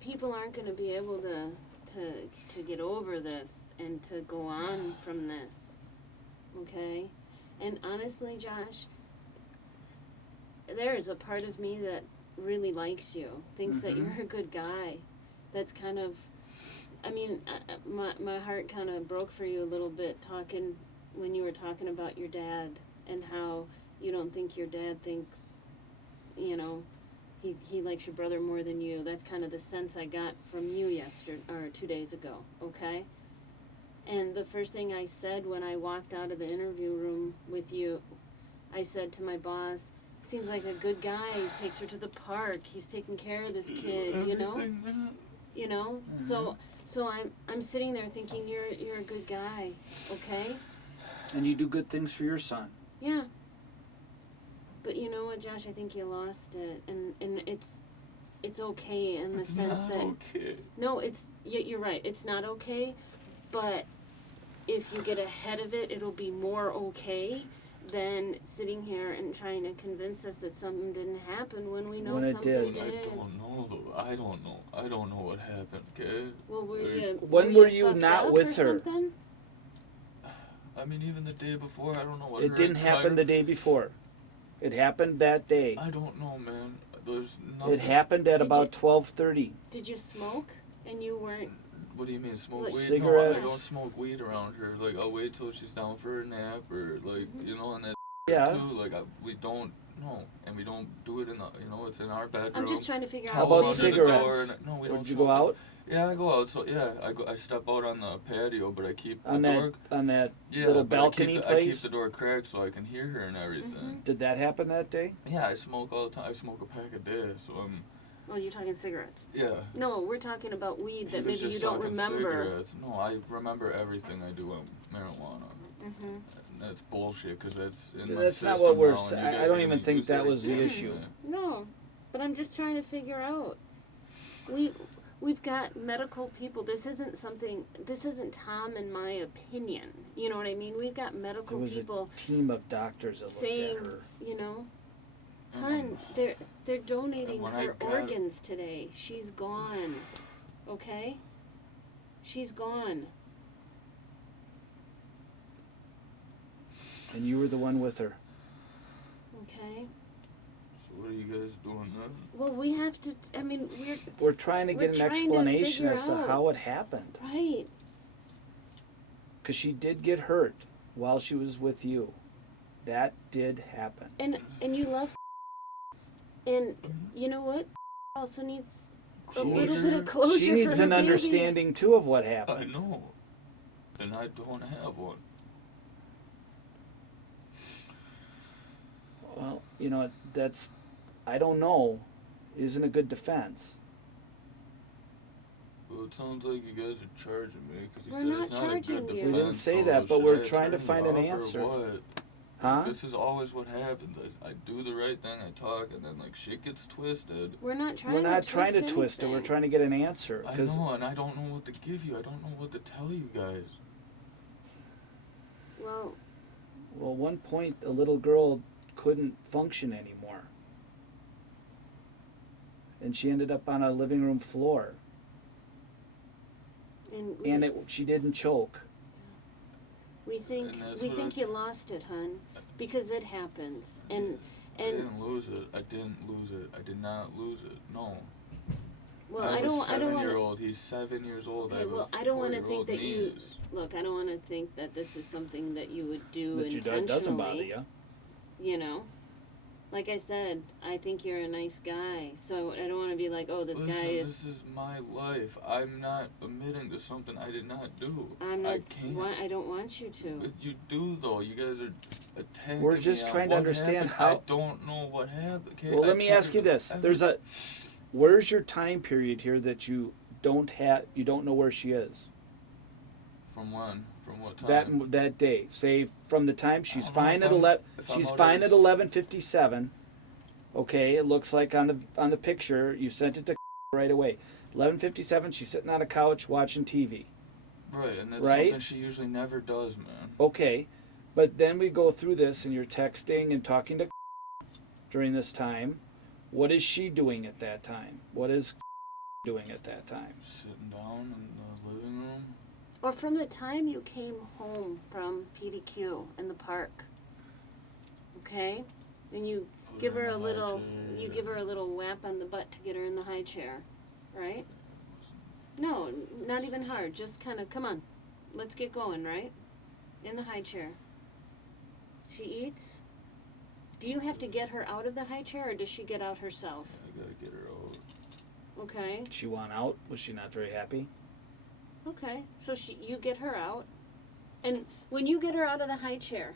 People aren't gonna be able to get over this and to go on from this, okay? And honestly, Josh, there is a part of me that really likes you, thinks that you're a good guy. That's kind of, I mean, my heart kind of broke for you a little bit when you were talking about your dad and how you don't think your dad thinks, you know, he likes your brother more than you. That's kind of the sense I got from you 2 days ago, okay? And the first thing I said when I walked out of the interview room with you, I said to my boss, seems like a good guy, takes her to the park, he's taking care of this kid, you know? Everything, man. You know? So I'm sitting there thinking you're a good guy, okay? and you do good things for your son. Yeah. But you know what, Josh, I think you lost it, and it's okay in the It's sense not that okay. no, you're right, it's not okay, but if you get ahead of it, it'll be more okay than sitting here and trying to convince us that something didn't happen when we know When it something did. I did. don't know though. I don't know what happened, okay? Well, were Like, you When were you fucked not up with or her? something? I mean, even the day before, I don't know what. It didn't happen the day before. It happened that day. I don't know, man. There's nothing. It happened at Did about you- 12:30. Did you smoke and you weren't? What do you mean, smoke Like weed? cigarettes? No, I don't smoke weed around her. Like, I'll wait till she's down for a nap, or like, you know, and that Yeah. too. Like, we don't know, and we don't do it in the, you know, it's in our bedroom. I'm just trying to figure How out. about maybe Under the cigarettes? door, and- no, we Or don't did you go smoke. out Yeah, I go out. So yeah, I step out on the patio, but I keep on the that door. on that Yeah, little but balcony I keep place? the door cracked so I can hear her and everything. Did that happen that day? Yeah, I smoke all the time. I smoke a pack a day, so I'm. Oh, you're talking cigarettes. Yeah. No, we're talking about weed He that was maybe you just don't talking remember. Cigarettes. No, I remember everything I do on marijuana. Mm-hmm. And that's bullshit, because that's in my That's system not what we're now, and sa- you I guys don't are even gonna think use that it was the again. issue. Yeah. No, but I'm just trying to figure out. We've got medical people. This isn't Tom and my opinion. You know what I mean? We've got There medical was people a team of doctors that looked saying, at her. you know, hun, they're donating when I her got- organs today. She's gone. Okay? She's gone. And you were the one with her. Okay? So what are you guys doing then? Well, we have to, I mean, We're trying to We're get an trying to explanation figure as to out. how it happened. right. Because she did get hurt while she was with you. That did happen. And you love and you know what? Also needs a She little needs- bit of closure She for needs her an baby. understanding too of what I happened. know. And I don't have one. Well, you know, I don't know, isn't a good defense. Well, it sounds like you guys are charging me, because you We're said not it's not a charging good you. defense. We didn't say so that, but should we're I trying to turn find you an up or answer. what? Huh? This is always what happens. I do the right thing, I talk, and then like shit gets twisted. We're not trying We're not to trying to twist it. We're anything. trying to get an answer. I 'Cause- know, and I don't know what to give you. I don't know what to tell you guys. Well, Well, one point, a little girl couldn't function anymore. And she ended up on a living room floor. and And she didn't choke. We think And that's we what think you lost it, hun, because it happens. And I didn't lose it. I didn't lose it. I did not lose it. No. well, I I don't was want to. 7-year-old. He's 7 years old. I Okay, have well, a I don't want to 4-year-old think that you niece. look. I don't want to think that this is something that you would do That intentionally. doesn't bother you. You know, like I said, I think you're a nice guy. So I don't want to be like, oh, this Listen, guy is. This is my life. I'm not admitting to something I did not do. I'm not. I can't. I don't want you to. But you do though. You guys are attacking We're just me on trying to what understand happened. how- I don't know what happened. Okay? Well, I let me told ask you this. every- Where's your time period here that you don't know where she is? From when? From what time? That day. Say from the time she's I don't know fine if at I'm- 11. if I'm She's out fine of at 11:57. Okay, it looks like on the picture you sent it to right away. 11:57. She's sitting on a couch watching TV. Right, and that's Right? something she usually never does, man. Okay, but then we go through this and you're texting and talking to during this time. What is she doing at that time? What is doing at that time? Sitting down in the living room. Or from the time you came home from PDQ in the park. Okay, and you Put give her her in a the little. high You chair. give her a little whap on the butt to get her in the high chair, right? No, not even hard. Just kind of, come on, let's get going, right? In the high chair. She eats. Do you have to get her out of the high chair, or does she get out herself? I gotta get her out. Okay. She want out? Was she not very happy? Okay. So you get her out, and when you get her out of the high chair,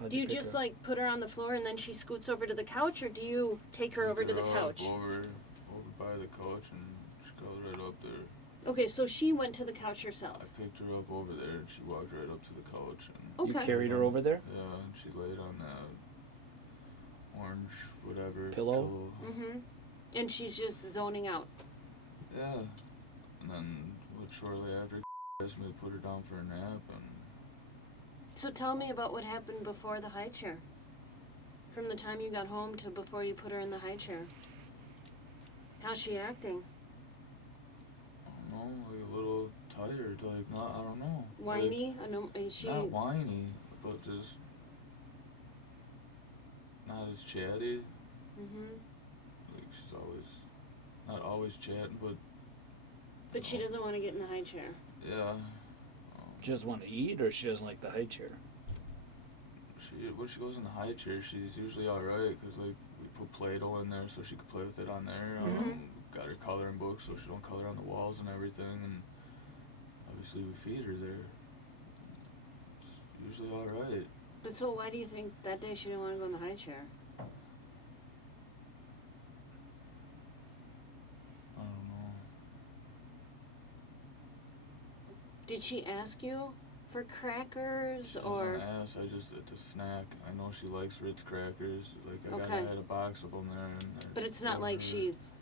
How'd do you pick just her? like put her on the floor and then she scoots over to the couch, or do you take her over to the Pick her couch? up over by the couch, and she goes right up there. Okay, so she went to the couch herself. I picked her up over there, and she walked right up to the couch, and You Okay. carried her over there? yeah, and she laid on that orange whatever Pillow? Mm-hmm. And she's just zoning out. Yeah, and then shortly after, asked me to put her down for a nap, and So tell me about what happened before the high chair. From the time you got home to before you put her in the high chair. How's she acting? I don't know, like a little tired, like not, I don't know. Whiny? Is she? Not whiny, but just not as chatty. Mm-hmm. Like she's always, not always chatting, but But she doesn't want to get in the high chair. yeah. She doesn't want to eat, or she doesn't like the high chair? When she goes in the high chair, she's usually alright, because like we put Play-Doh in there so she could play with it on there. Got her coloring book so she don't color on the walls and everything, and obviously we feed her there. It's usually alright. But so why do you think that day she didn't want to go in the high chair? I don't know. Did she ask you for crackers She or? doesn't ask, it's a snack. I know she likes Ritz crackers. Like I Okay. had a box of them there. And But it's not like she's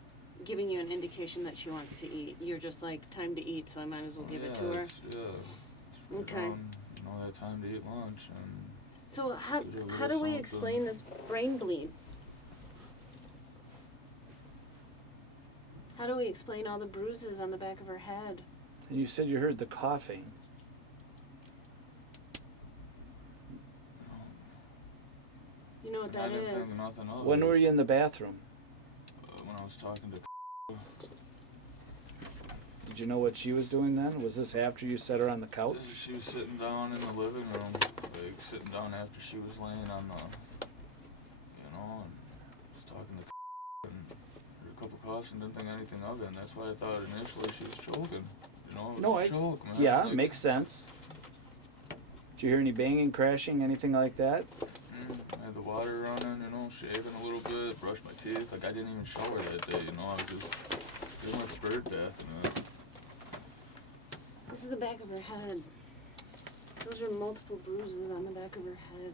giving you an indication that she wants to eat. You're just like, time to eat, so I might as well give it to her. It's right Okay. around, that time to eat lunch, and So how Give her a how do little we something. explain this brain bleed? How do we explain all the bruises on the back of her head? And you said you heard the coughing. You know what I that didn't is? think nothing of When it. were you in the bathroom? When I was talking to. Did you know what she was doing then? Was this after you set her on the couch? She was sitting down in the living room, like sitting down after she was laying on the, and was talking to and heard a couple coughs and didn't think anything of it, and that's why I thought initially she was choking. It was No, a choke, man. Yeah, like, makes sense. Did you hear any banging, crashing, anything like that? I had the water running, shaving a little bit, brushed my teeth. Like I didn't even shower that day, I was just doing like a bird bath and that. This is the back of her head. Those are multiple bruises on the back of her head.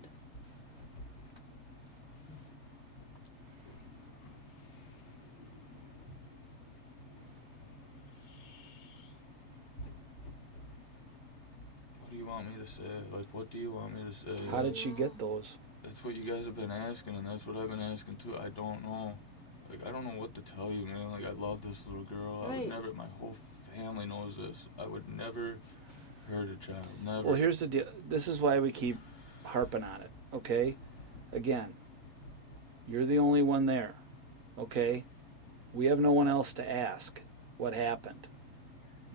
What do you want me to say? Like, what do you want me to say? How did she get those? That's what you guys have been asking, and that's what I've been asking too. I don't know. Like, I don't know what to tell you, man. Like, I love this little girl. I Right. would never, my whole family knows this. I would never hurt a child. Never. Well, here's the deal. This is why we keep harping on it, okay? Again, you're the only one there, okay? We have no one else to ask what happened.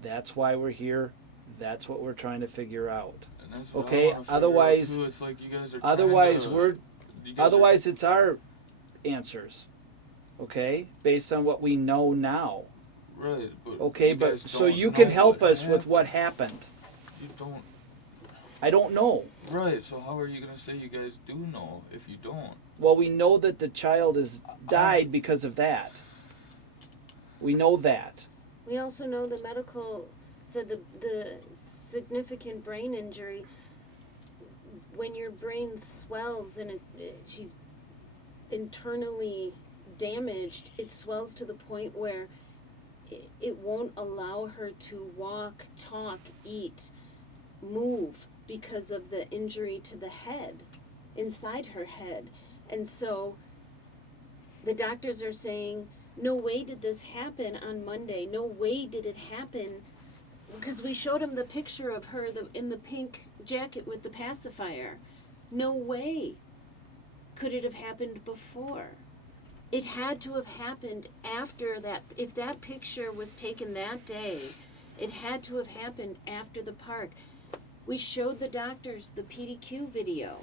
That's why we're here. That's what we're trying to figure out. And that's what Okay, I wanna figure otherwise- out too. It's like you guys are Otherwise, trying we're to, you guys otherwise it's our answers, okay? Based on what we know now, are, right? But okay? you But guys so don't you know can help what us with what happened. You don't. I don't know. Right. So how are you gonna say you guys do know if you don't? Well, we know that the child has died because of that. We know that. We also know the medical said the significant brain injury, when your brain swells and she's internally damaged, it swells to the point where it won't allow her to walk, talk, eat, move because of the injury to the head, inside her head. And so the doctors are saying, no way did this happen on Monday. No way did it happen. Because we showed him the picture of her in the pink jacket with the pacifier. No way could it have happened before. It had to have happened after that. If that picture was taken that day, it had to have happened after the park. We showed the doctors the PDQ video.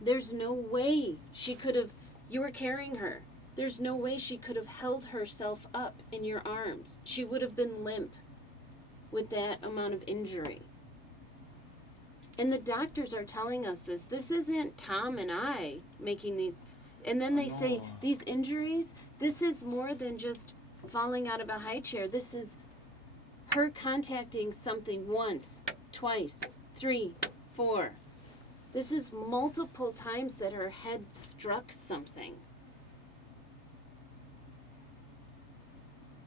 There's no way she could have, you were carrying her. There's no way she could have held herself up in your arms. She would have been limp with that amount of injury. And the doctors are telling us this. This isn't Tom and I making these, and then they say No. these injuries, this is more than just falling out of a high chair. This is her contacting something once, twice, 3, 4. This is multiple times that her head struck something.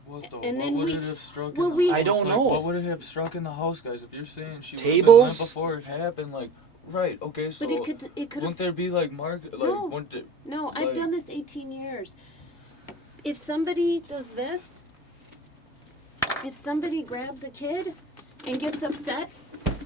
What though? And What then would we- it have struck well, in the we- house? I don't Like, know. What would it have struck in the house, guys? If you're saying she would have been Tables? limp before it happened, like, right? Okay, so But it could have. wouldn't there be like like No. wouldn't it? No, I've like- done this 18 years. If somebody does this, if somebody grabs a kid and gets upset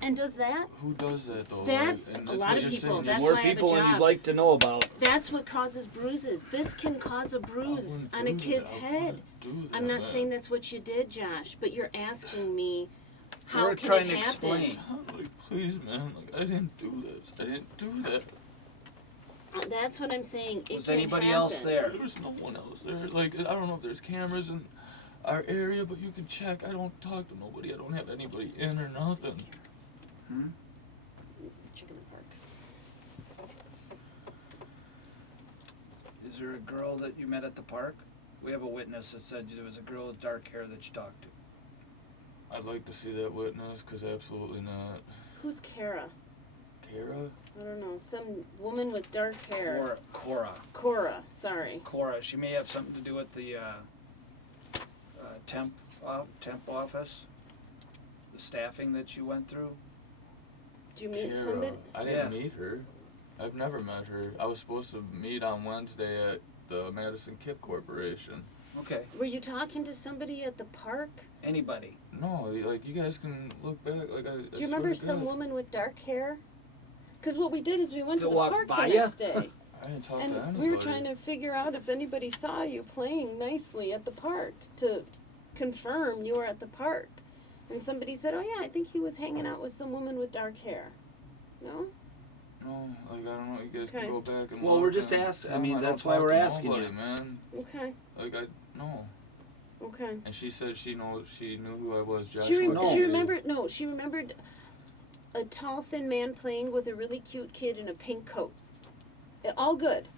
and does that, Who does that though? That- Like, and a that's lot what of you're people, saying, that's More why I have a people than job. you'd like to know about. that's what causes bruises. This can cause a bruise wouldn't on a do kid's that. I head. wouldn't do I'm that, not man. saying that's what you did, Josh, but you're asking me how We're can trying it to happen? explain. Like, please, man. Like, I didn't do this. I didn't do that. That's what I'm saying. It Was can anybody else happen. there? There was no one else there. Like, I don't know if there's cameras in our area, but you can check. I don't talk to nobody. I don't have anybody in or nothing. Check in the park. Is there a girl that you met at the park? We have a witness that said there was a girl with dark hair that you talked to. I'd like to see that witness, because absolutely not. Who's Kara? Kara? I don't know. Some woman with dark hair. Cora. Cora, sorry. Cora. She may have something to do with the temp office, the staffing that you went through. Did you meet Kara. somebody? I didn't Yeah. meet her. I've never met her. I was supposed to meet on Wednesday at the Madison Kip Corporation. Okay. Were you talking to somebody at the park? Anybody? No, like, you guys can look back. Like, Do you remember some woman with dark hair? Because what we did is we went to To the walk park the by ya? next day. I didn't talk to And anybody. we were trying to figure out if anybody saw you playing nicely at the park to confirm you were at the park. And somebody said, oh yeah, I think he was hanging out with some woman with dark hair. No? No, like, I don't know. You guys Okay. can go back and Well, look we're just and asking- I tell mean, don't that's why talk we're to asking nobody, you. man. Okay. Like, no. Okay. And she said she knew who I was, Joshua. She No. remembered a tall, thin man playing with a really cute kid in a pink coat. All good,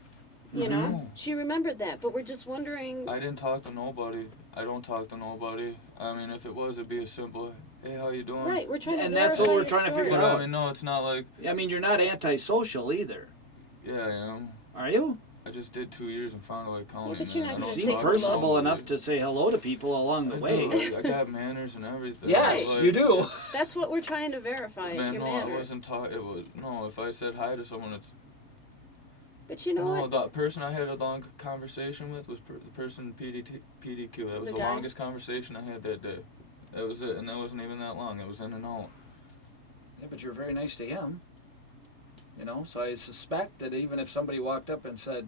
you know. Mhm. She remembered that, but we're just wondering. I didn't talk to nobody. I don't talk to nobody. I mean, if it was, it'd be a simple, hey, how you doing? Right, we're trying to And that's what verify we're the trying to story. figure But out. I mean, no, it's not like, I mean, you're not antisocial either, yeah, I am. are you? I just did 2 years in Fond du Lac County, but you're man. not I You gonna don't seem take talk to personable nobody. enough to say hello to people along the I way. do. I got manners and everything. Yes, Like, you do. That's what we're trying to verify. Man, your no, manners. I wasn't talking. It was no. If I said hi to someone, it's But you know no. what? The person I had a long conversation with was the person PDQ. That was The the guy? longest conversation I had that day. That was it, and that wasn't even that long. It was in and out. Yeah, but you're very nice to him. You know, so I suspect that even if somebody walked up and said,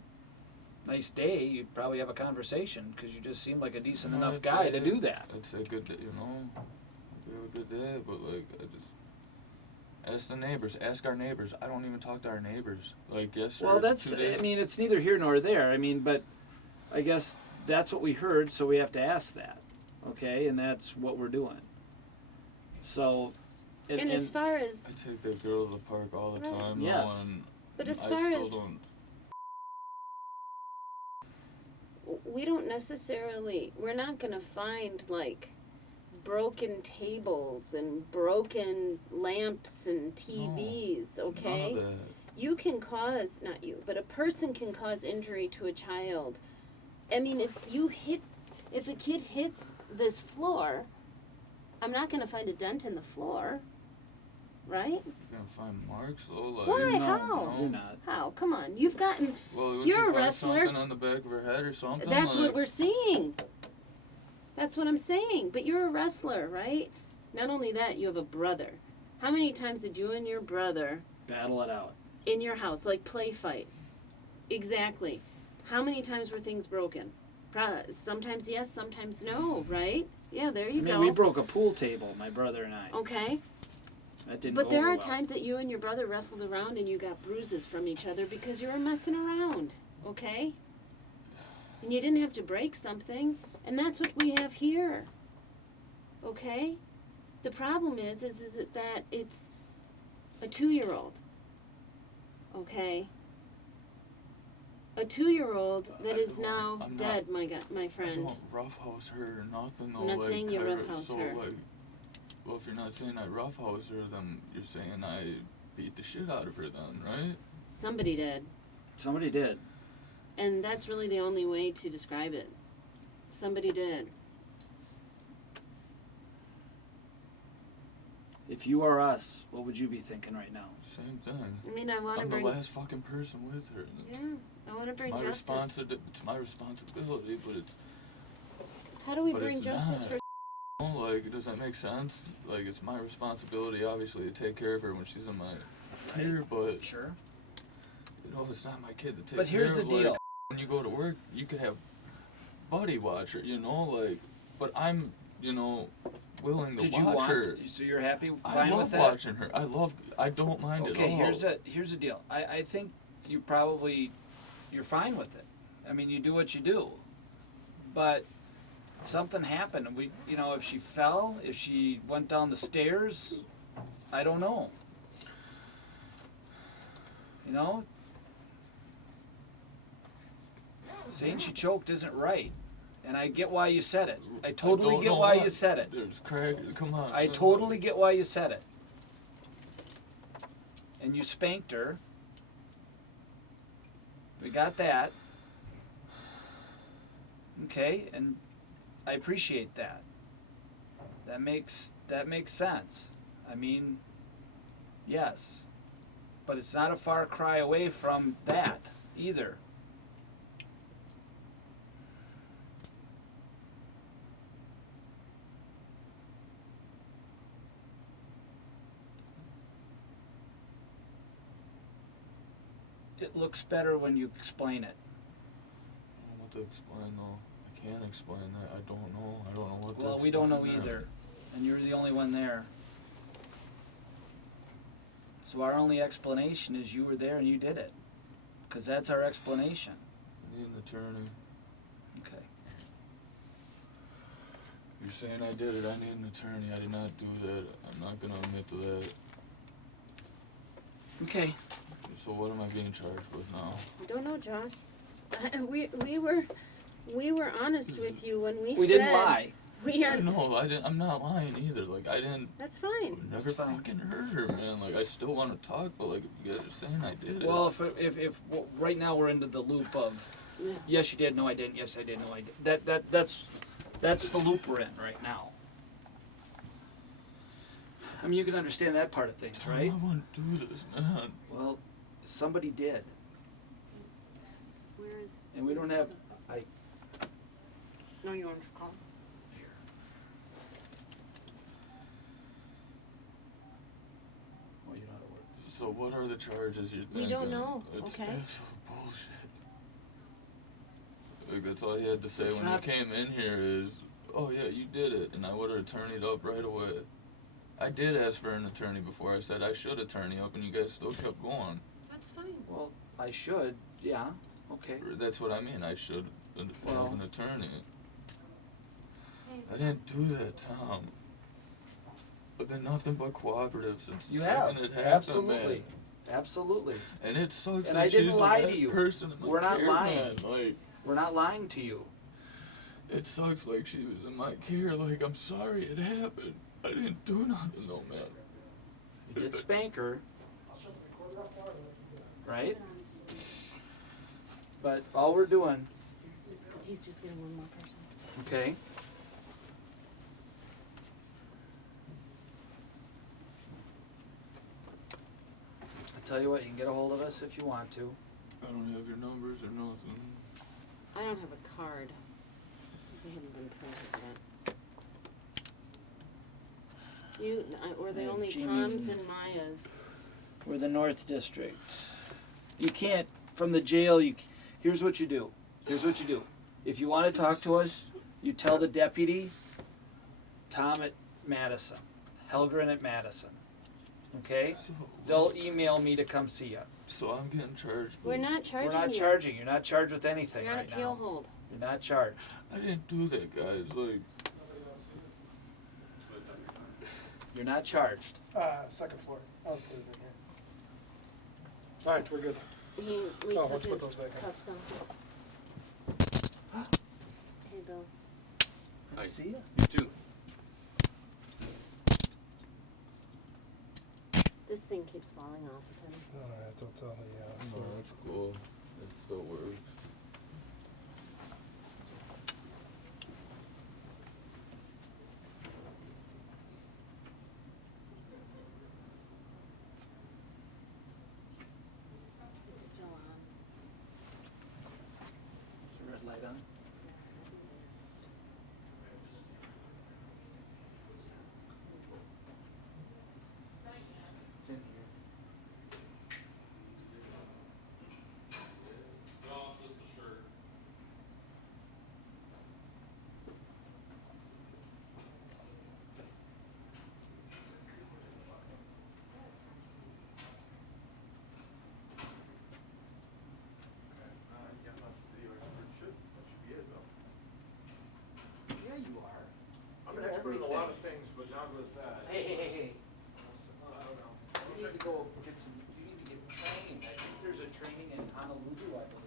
"Nice day," you'd probably have a conversation because you just seem like a decent enough guy to do that. It's a good day, you know. We have a good day, but like I just ask the neighbors. Ask our neighbors. I don't even talk to our neighbors. Like yesterday. Well, that's. 2 days. I mean, it's neither here nor there. I mean, but I guess that's what we heard, so we have to ask that. Okay, and that's what we're doing. So. And as far as I take that girl to the park all the Right. time. Yes. Though, and But as I far still as- don't. we don't necessarily, we're not gonna find like broken tables and broken lamps and TVs, okay? None of that. You can cause, not you, but a person can cause injury to a child. I mean, if a kid hits this floor, I'm not gonna find a dent in the floor, right? You're gonna find marks though. Like, Why? No, How? you're not. How? Come on, you've gotten, Well, wouldn't You're you a find wrestler. something on the back of her head or something? that's like, what we're seeing. That's what I'm saying, but you're a wrestler, right? Not only that, you have a brother. How many times did you and your brother Battle it out. in your house, like play fight? Exactly. How many times were things broken? Sometimes yes, sometimes no, right? Yeah, there you I mean, go. we broke a pool table, my brother and I. Okay, That didn't but go there over are well. times that you and your brother wrestled around and you got bruises from each other because you were messing around, okay? And you didn't have to break something, and that's what we have here, okay? The problem is that it's a 2-year-old, okay? A 2-year-old that is now I'm dead, my I friend. don't roughhouse her or nothing though. I'm not like, saying you I- roughhouse so, her. Like, well, if you're not saying I roughhouse her, then you're saying I beat the shit out of her then, right? Somebody did. Somebody did. And that's really the only way to describe it. Somebody did. If you are us, what would you be thinking right now? Same thing. I mean, I want to I'm the bring. last fucking person with her. Yeah, I want to bring It's my justice. it's my responsibility, but it's How do we but bring it's justice not. for? like, does that make sense? Like, it's my responsibility, obviously, to take care of her when she's in my care, but Sure. you know, it's not my kid to take But here's care the of. deal. Like, when you go to work, you could have buddy watch her, you know, like, but I'm, you know, willing to Did watch you want? her. So you're happy, I fine love with that? watching her. I don't mind Okay, at all. here's the deal. I think you're fine with it. I mean, you do what you do. But something happened. If she fell, if she went down the stairs, I don't know. You know? Saying she choked isn't right. And I get why you said it. I totally don't get know why what. you said it. There's Craig, come on. I totally get why you said it. And you spanked her. We got that. Okay, and I appreciate that. That makes sense. I mean, yes. But it's not a far cry away from that either. It looks better when you explain it. I don't know what to explain though. I can't explain that. I don't know. I don't know what to Well, we don't know explain there. either. And you're the only one there. So our only explanation is you were there and you did it. Because that's our explanation. I need an attorney. Okay. You're saying I did it. I need an attorney. I did not do that. I'm not going to admit to that. Okay. So what am I being charged with now? I don't know, Josh. We were honest with you when we said. We didn't lie. We are. No, I didn't. I'm not lying either. Like, I didn't. That's fine. I never That's fine. fucking heard her, man. Like, I still want to talk, but like, you guys are saying I did it. Well, if right now we're into the loop of Yeah. yes you did, no I didn't, yes I did, no I did. That's the loop we're in right now. I mean, you can understand that part of things, right? I want to do this, man. Well, somebody did. Where is? And we don't where's have- his office? No, you want to call? So what are the charges you're thinking? We don't know. It's Okay. absolute bullshit. Like, that's all he had to say It's when not- he came in here is, oh yeah, you did it, and I would have attorneyed up right away. I did ask for an attorney before I said I should attorney up, and you guys still kept going. That's fine. Well, I should, yeah, okay. That's what I mean, I should Well- have an attorney. Hey. I didn't do that, Tom. I've been nothing but cooperative since You the have, second it happened, absolutely, man. absolutely. And it sucks And that I didn't she's lie the to last you. person in my We're not care, lying. man. Like, We're not lying to you. it sucks like she was in my care. Like, I'm sorry it happened. I didn't do nothing though, man. You did spank her, right? But all we're doing, He's just getting one more person. okay? I tell you what, you can get a hold of us if you want to. I don't have your numbers or nothing. I don't have a card. 'Cause they haven't been printed yet. We're I the have only Jamie Toms and- and Mayas. We're the North District. You can't, from the jail, here's what you do. Here's what you do. If you want to talk to us, you tell the deputy, Tom at Madison, Helgren at Madison. Okay? They'll email me to come see you. So I'm getting charged. We're with- not charging We're not you. charging. You're not charged with anything You're on a right appeal now. hold. You're not charged. I didn't do that, guys. Like, You're not charged. Second floor. I'll put it in here. Alright, we're good. We Oh, took let's put his those back in. cuffs off. Hey, Bill. Hi. See ya. you too. This thing keeps falling off of him. Alright, don't tell the, No, that's cool. It still works. It's still on. Is the red light on? It's in here. Yeah, you are. I'm an expert in a lot of things, but not with that. Hey. I don't know. You need to go get some, you need to get trained. I think there's a training in Honolulu, I believe.